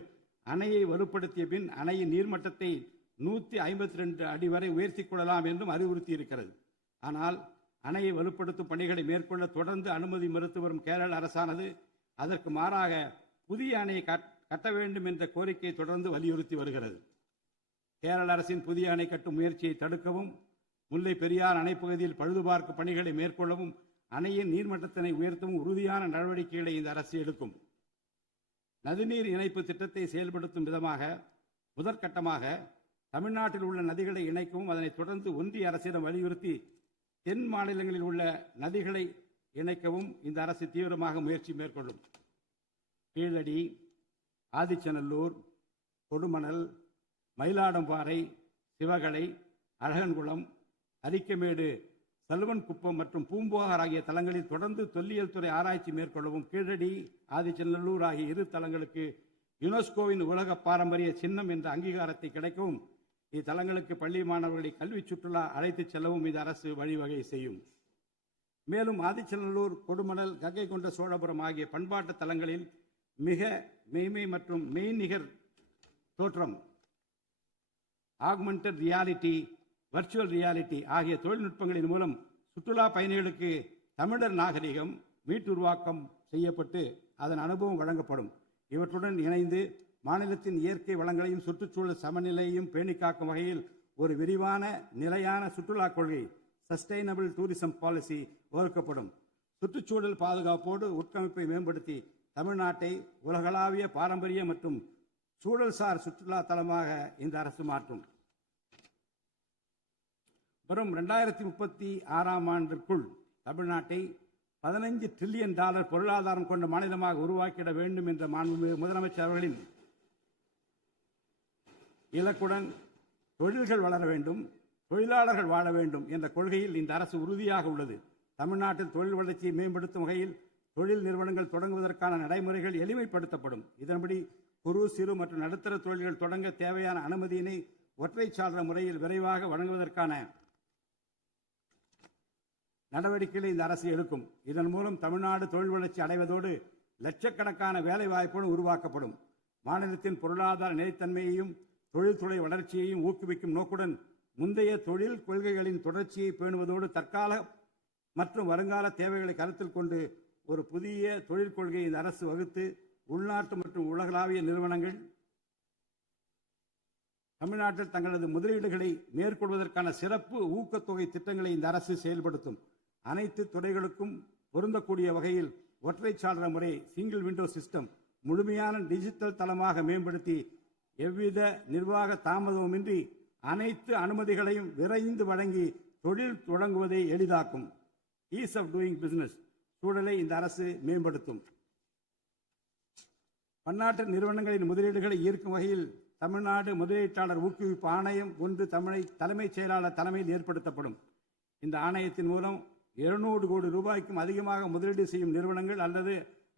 அணையை வலுப்படுத்திய பின் அணையின் நீர்மட்டத்தை 152 அடி வரை உயர்த்திக் கொள்ளலாம் என்றும் அறிவுறுத்தியிருக்கிறது. ஆனால் அணையை வலுப்படுத்தும் பணிகளை மேற்கொள்ள தொடர்ந்து அனுமதி மறுத்து வரும் கேரள அரசானது அதற்கு மாறாக புதிய அணையை கட்ட வேண்டும் என்ற கோரிக்கையை தொடர்ந்து வலியுறுத்தி வருகிறது. கேரள அரசின் புதிய அணை கட்டும் முயற்சியை தடுக்கவும், முல்லை பெரியார் அணைப்பகுதியில் பழுதுபார்க்கும் பணிகளை மேற்கொள்ளவும், அணையின் நீர்மட்டத்தினை உயர்த்தவும் உறுதியான நடவடிக்கைகளை இந்த அரசு எடுக்கும். நதிநீர் இணைப்பு திட்டத்தை செயல்படுத்தும் விதமாக முதற்கட்டமாக தமிழ்நாட்டில் உள்ள நதிகளை இணைக்கவும், அதனைத் தொடர்ந்து ஒன்றிய அரசிடம் வலியுறுத்தி தென் மாநிலங்களில் உள்ள நதிகளை இணைக்கவும் இந்த அரசு தீவிரமாக முயற்சி மேற்கொள்ளும். கீழடி, ஆதிச்சநல்லூர், கொடுமணல், மயிலாடும்பாறை, சிவகலை, அழகன்குளம், அரிக்கமேடு, சல்வன்குப்பம் மற்றும் பூம்புகார் ஆகிய தலங்களில் தொடர்ந்து தொல்லியல் துறை ஆராய்ச்சி மேற்கொள்ளவும், கீழடி, ஆதிச்சநல்லூர் ஆகிய இரு தலங்களுக்கு யுனெஸ்கோவின் உலக பாரம்பரிய சின்னம் என்ற அங்கீகாரத்தை கிடைக்கவும், இத்தலங்களுக்கு பள்ளி மாணவர்களை கல்வி சுற்றுலா அழைத்துச் செல்லவும் இந்த அரசு வழிவகை செய்யும். மேலும் ஆதிச்சநல்லூர், கொடுமணல், கங்கை கொண்ட சோழபுரம் ஆகிய பண்பாட்டு தலங்களில் மிக மெய்மை மற்றும் மெய்நிகர் தோற்றம், ஆக்மெண்டட் ரியாலிட்டி, வர்ச்சுவல் ரியாலிட்டி ஆகிய தொழில்நுட்பங்களின் மூலம் சுற்றுலா பயணிகளுக்கு தமிழர் நாகரிகம் மீட்டுருவாக்கம் செய்யப்பட்டு அதன் அனுபவம் வழங்கப்படும். இவற்றுடன் இணைந்து மாநிலத்தின் இயற்கை வளங்களையும் சுற்றுச்சூழல் சமநிலையையும் பேணிக்காக்கும் வகையில் ஒரு விரிவான நிலையான சுற்றுலா கொள்கை, சஸ்டைனபிள் டூரிசம் பாலிசி வகுக்கப்படும். சுற்றுச்சூழல் பாதுகாப்போடு உட்கமைப்பை மேம்படுத்தி தமிழ்நாட்டை உலகளாவிய பாரம்பரிய மற்றும் சூழல்சார் சுற்றுலா தலமாக இந்த அரசு மாற்றும். வரும் 2036 ஆண்டிற்குள் தமிழ்நாட்டை $15 டிரில்லியன் பொருளாதாரம் கொண்ட மாநிலமாக உருவாக்கிட வேண்டும் என்ற முதலமைச்சர் அவர்களின் இலக்குடன் தொழில்கள் வளர வேண்டும், தொழிலாளர்கள் வாழ வேண்டும் என்ற கொள்கையில் இந்த அரசு உறுதியாக உள்ளது. தமிழ்நாட்டில் தொழில் வளர்ச்சியை மேம்படுத்தும் வகையில் தொழில் நிறுவனங்கள் தொடங்குவதற்கான நடைமுறைகள் எளிமைப்படுத்தப்படும். இதன்படி குறு, சிறு மற்றும் நடுத்தர தொழில்கள் தொடங்க தேவையான அனுமதியினை ஒற்றைச்சாளர முறையில் விரைவாக வழங்குவதற்கான நடவடிக்கைகளை இந்த அரசு எடுக்கும். இதன் மூலம் தமிழ்நாடு தொழில் வளர்ச்சி அடைவதோடு லட்சக்கணக்கான வேலை வாய்ப்புகள் உருவாக்கப்படும். மாநிலத்தின் பொருளாதார நிலைத்தன்மையையும் தொழில்துறை வளர்ச்சியையும் ஊக்குவிக்கும் நோக்குடன் முந்தைய தொழில் கொள்கைகளின் தொடர்ச்சியை பேணுவதோடு தற்கால மற்றும் வருங்கால தேவைகளை கருத்தில் கொண்டு ஒரு புதிய தொழில் கொள்கையை இந்த அரசு வகுத்து உள்நாட்டு மற்றும் உலகளாவிய நிறுவனங்கள் தமிழ்நாட்டில் தங்களது முதலீடுகளை மேற்கொள்வதற்கான சிறப்பு ஊக்கத்தொகை திட்டங்களை இந்த அரசு செயல்படுத்தும். அனைத்து துறைகளுக்கும் பொருந்தக்கூடிய வகையில் ஒற்றைச்சாளர முறை, சிங்கிள் விண்டோ சிஸ்டம் முழுமையான டிஜிட்டல் தளமாக மேம்படுத்தி எவ்வித நிர்வாக தாமதமுமின்றி அனைத்து அனுமதிகளையும் விரைந்து வழங்கி தொழில் தொடங்குவதை எளிதாக்கும். ஈஸ் ஆஃப் டூயிங் பிசினஸ் சூழலை இந்த அரசு மேம்படுத்தும். பன்னாட்டு நிறுவனங்களின் முதலீடுகளை ஈர்க்கும் வகையில் தமிழ்நாடு முதலீட்டாளர் ஊக்குவிப்பு ஆணையம் ஒன்று தலைமைச் செயலாளர் தலைமையில் ஏற்படுத்தப்படும். இந்த ஆணையத்தின் மூலம் 200 கோடி ரூபாய்க்கும் அதிகமாக முதலீடு செய்யும் நிறுவனங்கள் அல்லது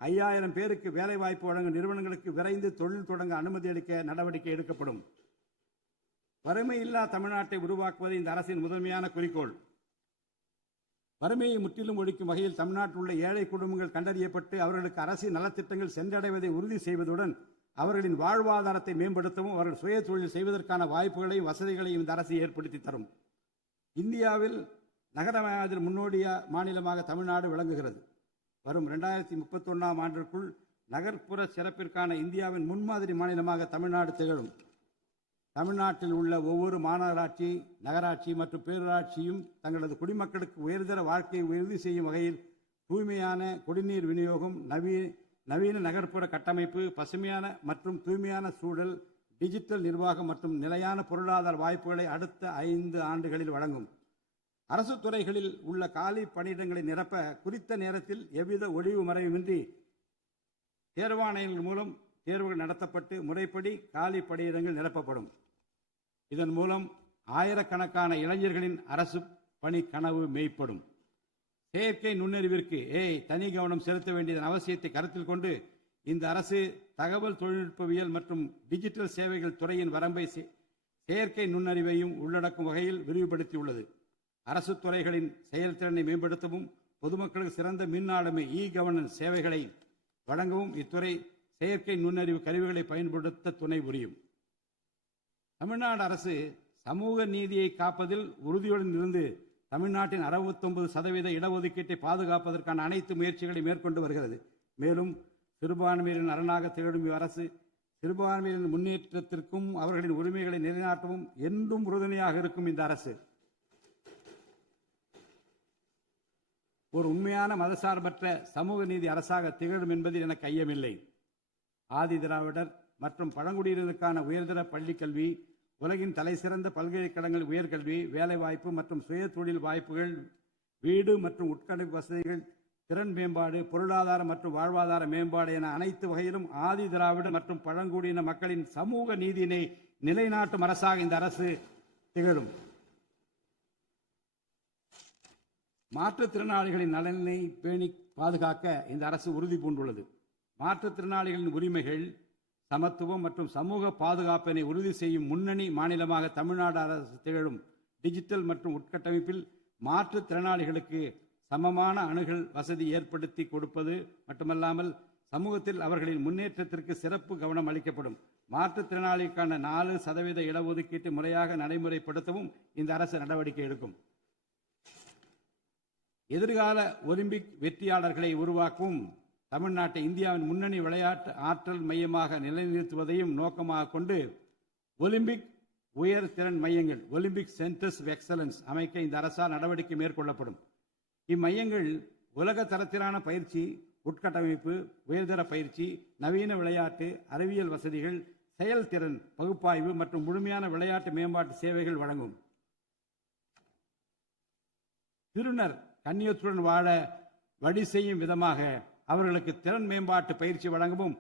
5000 பேருக்கு வேலைவாய்ப்பு வழங்கும் நிறுவனங்களுக்கு விரைந்து தொழில் தொடங்க அனுமதி அளிக்க நடவடிக்கை எடுக்கப்படும். வறுமையில்லா தமிழ்நாட்டை உருவாக்குவது இந்த அரசின் முதன்மையான குறிக்கோள். வறுமையை முற்றிலும் ஒழிக்கும் வகையில் தமிழ்நாட்டில் உள்ள ஏழை குடும்பங்கள் கண்டறியப்பட்டு அவர்களுக்கு அரசின் நலத்திட்டங்கள் சென்றடைவதை உறுதி செய்வதுடன் அவர்களின் வாழ்வாதாரத்தை மேம்படுத்தவும் அவர்கள் சுய தொழில் செய்வதற்கான வாய்ப்புகளையும் வசதிகளையும் இந்த அரசு ஏற்படுத்தி தரும். இந்தியாவில் நகரமயமாதல் முன்னோடிய மாநிலமாக தமிழ்நாடு விளங்குகிறது. வரும் 2031 ஆண்டிற்குள் நகர்ப்புற சிறப்பிற்கான இந்தியாவின் முன்மாதிரி மாநிலமாக தமிழ்நாடு திகழும். தமிழ்நாட்டில் உள்ள ஒவ்வொரு மாநகராட்சி, நகராட்சி மற்றும் பேரூராட்சியும் தங்களது குடிமக்களுக்கு உயர்தர வாழ்க்கையை உறுதி செய்யும் வகையில் தூய்மையான குடிநீர் விநியோகம், நவீன நகர்ப்புற கட்டமைப்பு, பசுமையான மற்றும் தூய்மையான சூழல், டிஜிட்டல் நிர்வாகம் மற்றும் நிலையான பொருளாதார வாய்ப்புகளை அடுத்த 5 ஆண்டுகளில் வழங்கும். அரசு துறைகளில் உள்ள காலி பணியிடங்களை நிரப்ப குறித்த நேரத்தில் எவ்வித ஒளிவு மறைவுமின்றி தேர்வாணையங்கள் மூலம் தேர்வுகள் நடத்தப்பட்டு முறைப்படி காலி பணியிடங்கள் நிரப்பப்படும். இதன் மூலம் ஆயிரக்கணக்கான இளைஞர்களின் அரசு பணி கனவு மெய்ப்படும். செயற்கை நுண்ணறிவிற்கு தனி கவனம் செலுத்த வேண்டியதன் அவசியத்தை கருத்தில் கொண்டு இந்த அரசு தகவல் தொழில்நுட்பவியல் மற்றும் டிஜிட்டல் சேவைகள் துறையின் வரம்பை செயற்கை நுண்ணறிவையும் உள்ளடக்கும் வகையில் விரிவுபடுத்தியுள்ளது. அரசு துறைகளின் செயல்திறனை மேம்படுத்தவும் பொதுமக்களுக்கு சிறந்த மின் ஆளுமை கவர்னன்ஸ் சேவைகளை வழங்கவும் இத்துறை செயற்கை நுண்ணறிவு கருவிகளை பயன்படுத்த துணை புரியும். தமிழ்நாடு அரசு சமூக நீதியை காப்பதில் உறுதியுடன் இருந்து தமிழ்நாட்டின் 69% இடஒதுக்கீட்டை பாதுகாப்பதற்கான அனைத்து முயற்சிகளை மேற்கொண்டு வருகிறது. மேலும் சிறுபான்மையினரின் அரணாக திகழும் இவ்வரசு சிறுபான்மையினரின் முன்னேற்றத்திற்கும் அவர்களின் உரிமைகளை நிலைநாட்டவும் என்றும் உறுதுணையாக இருக்கும் இந்த அரசு ஒரு உண்மையான மதசார்பற்ற சமூக நீதி அரசாக திகழும் என்பதில் எனக்கு ஐயமில்லை. ஆதி திராவிடர் மற்றும் பழங்குடியினருக்கான உயர்தர பள்ளிக்கல்வி, உலகின் தலைசிறந்த பல்கலைக்கழகங்கள் உயர்கல்வி, வேலைவாய்ப்பு மற்றும் சுய தொழில் வாய்ப்புகள், வீடு மற்றும் உட்கட்டமைப்பு வசதிகள், திறன் மேம்பாடு, பொருளாதார மற்றும் வாழ்வாதார மேம்பாடு என அனைத்து வகையிலும் ஆதி திராவிடர் மற்றும் பழங்குடியின மக்களின் சமூக நீதியினை நிலைநாட்டும் அரசாக இந்த அரசு திகழும். மாற்றுத்திறனாளிகளின் நலனை பேணி பாதுகாக்க இந்த அரசு உறுதி பூண்டுள்ளது. மாற்றுத்திறனாளிகளின் உரிமைகள், சமத்துவம் மற்றும் சமூக பாதுகாப்பினை உறுதி செய்யும் முன்னணி மாநிலமாக தமிழ்நாடு அரசு திகழும். டிஜிட்டல் மற்றும் உட்கட்டமைப்பில் மாற்றுத்திறனாளிகளுக்கு சமமான அணுகல் வசதி ஏற்படுத்தி கொடுப்பது மட்டுமல்லாமல் சமூகத்தில் அவர்களின் முன்னேற்றத்திற்கு சிறப்பு கவனம் அளிக்கப்படும். மாற்றுத்திறனாளிக்கான 4% இடஒதுக்கீட்டு முறையாக நடைமுறைப்படுத்தவும் இந்த அரசு நடவடிக்கை எடுக்கும். எதிர்கால ஒலிம்பிக் வெற்றியாளர்களை உருவாக்கவும் தமிழ்நாட்டை இந்தியாவின் முன்னணி விளையாட்டு ஆற்றல் மையமாக நிலைநிறுத்துவதையும் நோக்கமாக கொண்டு ஒலிம்பிக் உயர் திறன் மையங்கள் ஒலிம்பிக் சென்டர்ஸ் ஆஃப் எக்ஸலன்ஸ் அமைக்க இந்த அரசால் நடவடிக்கை மேற்கொள்ளப்படும். இம்மையங்கள் உலக தரத்திலான பயிற்சி, உட்கட்டமைப்பு, உயர்தர பயிற்சி, நவீன விளையாட்டு, அறிவியல் வசதிகள், செயல்திறன் பகுப்பாய்வு மற்றும் முழுமையான விளையாட்டு மேம்பாட்டு சேவைகள் வழங்கும். திருநர் கண்ணியத்துடன் வாழ வழி செய்யும் விதமாக அவர்களுக்கு திறன் மேம்பாட்டு பயிற்சி வழங்கவும்,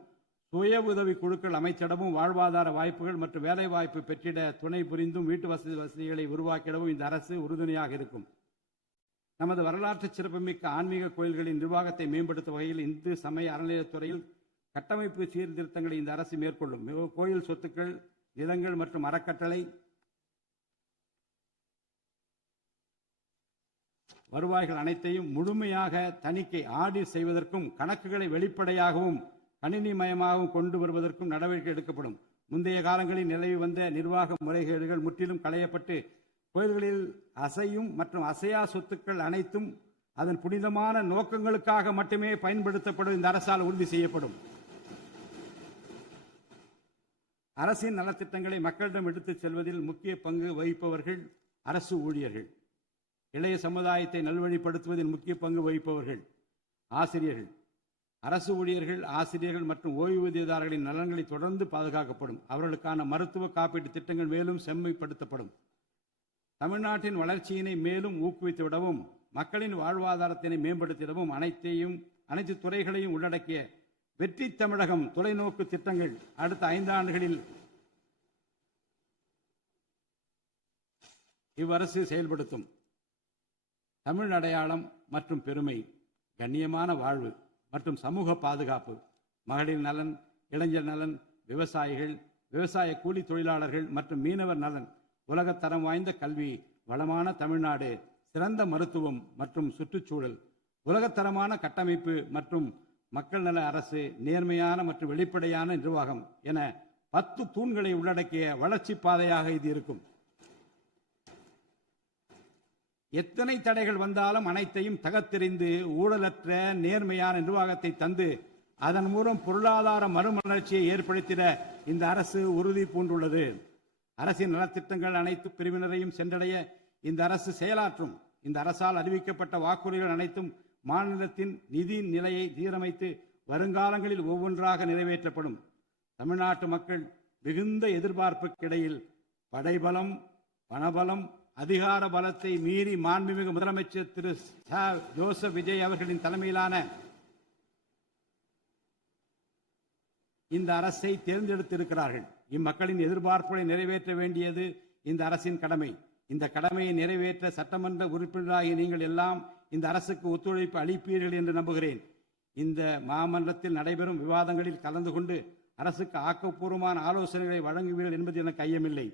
சுய உதவி குழுக்கள் அமைச்சிடவும், வாழ்வாதார வாய்ப்புகள் மற்றும் வேலை வாய்ப்பு பெற்றிட துணை புரிந்தும் வீட்டு வசதிகளை உருவாக்கிடவும் இந்த அரசு உறுதுணையாக இருக்கும். நமது வரலாற்று சிறப்புமிக்க ஆன்மீக கோயில்களின் நிர்வாகத்தை மேம்படுத்தும் வகையில் இந்து சமய அறநிலையத்துறையில் கட்டமைப்பு சீர்திருத்தங்களை இந்த அரசு மேற்கொள்ளும். கோயில் சொத்துக்கள், நிலங்கள் மற்றும் அறக்கட்டளை வருவாய்கள் அனைத்தையும் முழுமையாக தணிக்கை ஆடிட் செய்வதற்கும் கணக்குகளை வெளிப்படையாகவும் கணினிமயமாகவும் கொண்டு வருவதற்கும் நடவடிக்கை எடுக்கப்படும். முந்தைய காலங்களில் நிலவி வந்த நிர்வாக முறைகேடுகள் முற்றிலும் களையப்பட்டு கோயில்களில் அசையும் மற்றும் அசையா சொத்துக்கள் அனைத்தும் அதன் புனிதமான நோக்கங்களுக்காக மட்டுமே பயன்படுத்தப்படும் இந்த அரசால் உறுதி செய்யப்படும். அரசின் நலத்திட்டங்களை மக்களிடம் எடுத்துச் செல்வதில் முக்கிய பங்கு வகிப்பவர்கள் அரசு ஊழியர்கள். இளைய சமுதாயத்தை நல்வழிப்படுத்துவதில் முக்கிய பங்கு வகிப்பவர்கள் ஆசிரியர்கள். அரசு ஊழியர்கள், ஆசிரியர்கள் மற்றும் ஓய்வூதியதாரர்களின் நலன்களை தொடர்ந்து பாதுகாக்கப்படும். அவர்களுக்கான மருத்துவ காப்பீட்டு திட்டங்கள் மேலும் செம்மைப்படுத்தப்படும். தமிழ்நாட்டின் வளர்ச்சியினை மேலும் ஊக்குவித்துவிடவும், மக்களின் வாழ்வாதாரத்தினை மேம்படுத்திடவும் அனைத்து துறைகளையும் உள்ளடக்கிய வெற்றி தமிழகம் தொலைநோக்கு திட்டங்கள் அடுத்த 5 ஆண்டுகளில் இவ்வரசு செயல்படுத்தும். தமிழ் அடையாளம் மற்றும் பெருமை, கண்ணியமான வாழ்வு மற்றும் சமூக பாதுகாப்பு, மகளிர் நலன், இளைஞர் நலன், விவசாயிகள், விவசாய கூலி தொழிலாளர்கள் மற்றும் மீனவர் நலன், உலகத்தரம் வாய்ந்த கல்வி, வளமான தமிழ்நாடு, சிறந்த மருத்துவம் மற்றும் சுற்றுச்சூழல், உலகத்தரமான கட்டமைப்பு மற்றும் மக்கள் நல அரசு, நேர்மையான மற்றும் வெளிப்படையான நிர்வாகம் என 10 தூண்களை உள்ளடக்கிய வளர்ச்சி பாதையாக இது இருக்கும். எத்தனை தடைகள் வந்தாலும் அனைத்தையும் தகர்த்தெறிந்து ஊழலற்ற நேர்மையான நிர்வாகத்தை தந்து அதன் மூலம் பொருளாதார மறுமலர்ச்சியை ஏற்படுத்திட இந்த அரசு உறுதி பூண்டுள்ளது. அரசின் நலத்திட்டங்கள் அனைத்து பிரிவினரையும் சென்றடைய இந்த அரசு செயலாற்றும். இந்த அரசால் அறிவிக்கப்பட்ட வாக்குறுதிகள் அனைத்தும் மாநிலத்தின் நிதி நிலையை சீரமைத்து வருங்காலங்களில் ஒவ்வொன்றாக நிறைவேற்றப்படும். தமிழ்நாட்டு மக்கள் மிகுந்த எதிர்பார்ப்புக்கிடையில் படைபலம், பணபலம், அதிகார பலத்தை மீறி மாண்புமிகு முதலமைச்சர் திரு ஜோசப் விஜய் அவர்களின் தலைமையிலான இந்த அரசை தேர்ந்தெடுத்திருக்கிறார்கள். இம்மக்களின் எதிர்பார்ப்புகளை நிறைவேற்ற வேண்டியது இந்த அரசின் கடமை. இந்த கடமையை நிறைவேற்ற சட்டமன்ற உறுப்பினராகிய நீங்கள் எல்லாம் இந்த அரசுக்கு ஒத்துழைப்பு அளிப்பீர்கள் என்று நம்புகிறேன். இந்த மாமன்றத்தில் நடைபெறும் விவாதங்களில் கலந்து கொண்டு அரசுக்கு ஆக்கப்பூர்வமான ஆலோசனைகளை வழங்குவீர்கள் என்பது எனக்கு ஐயமில்லை.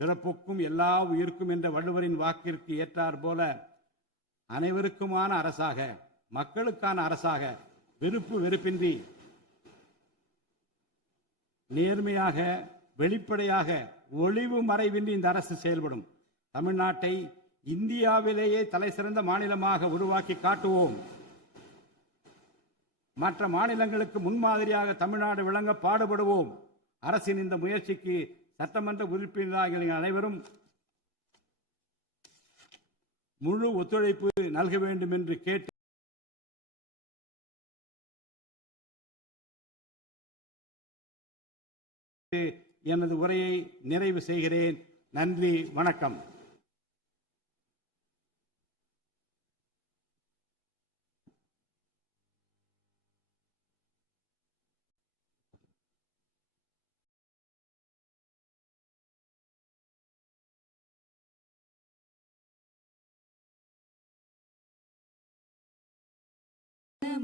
பிறப்புக்கும் எல்லா உயிர்க்கும் என்ற வள்ளுவரின் வாக்கிற்கு ஏற்றார் போல அனைவருக்குமான அரசாக, மக்களுக்கான அரசாக, வெறுப்பு வெறுப்பின்றி நேர்மையாக, வெளிப்படையாக, ஒளிவு மறைவின்றி இந்த அரசு செயல்படும். தமிழ்நாட்டை இந்தியாவிலேயே தலைசிறந்த மாநிலமாக உருவாக்கி காட்டுவோம். மற்ற மாநிலங்களுக்கு முன்மாதிரியாக தமிழ்நாடு விளங்க பாடுபடுவோம். அரசின் இந்த முயற்சிக்கு சட்டமன்ற உறுப்பினர்கள் அனைவரும் முழு ஒத்துழைப்பு நல்க வேண்டும் என்று கேட்டு எனது உரையை நிறைவு செய்கிறேன். நன்றி, வணக்கம்.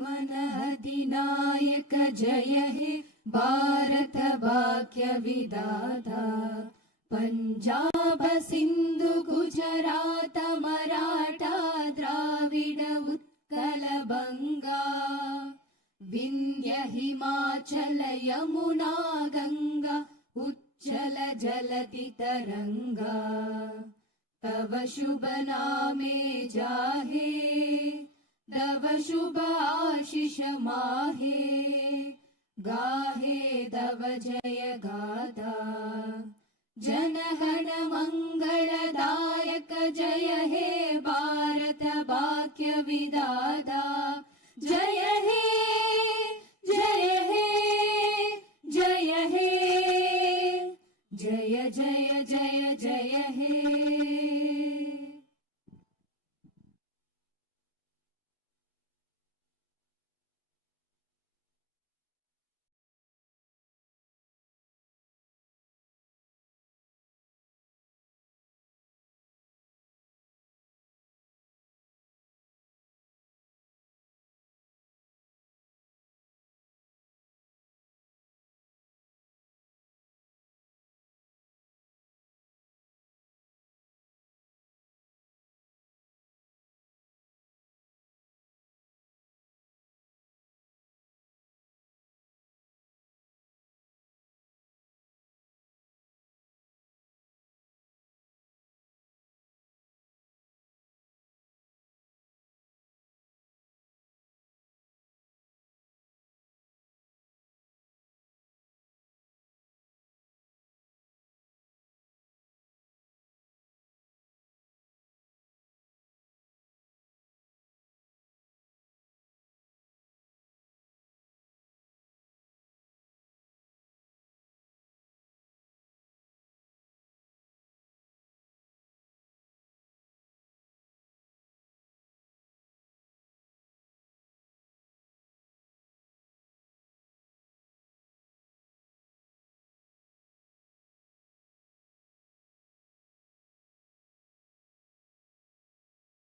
मन अधिनायक जय हे भारत वाक्य विधाता पंजाब सिंधु गुजरात मराठा द्राविड उत्कल बंगा विंध्य हिमाचल यमुना गंगा उच्चल जलति तरंगा तव शुभ नामे जाहे तव शुभ आशीष माहे गाहे तव जय गाथा जनगण मंगलदायक जय हे भारत वाक्य विधाता जय हे जय हे जय हे जय जय जय जय हे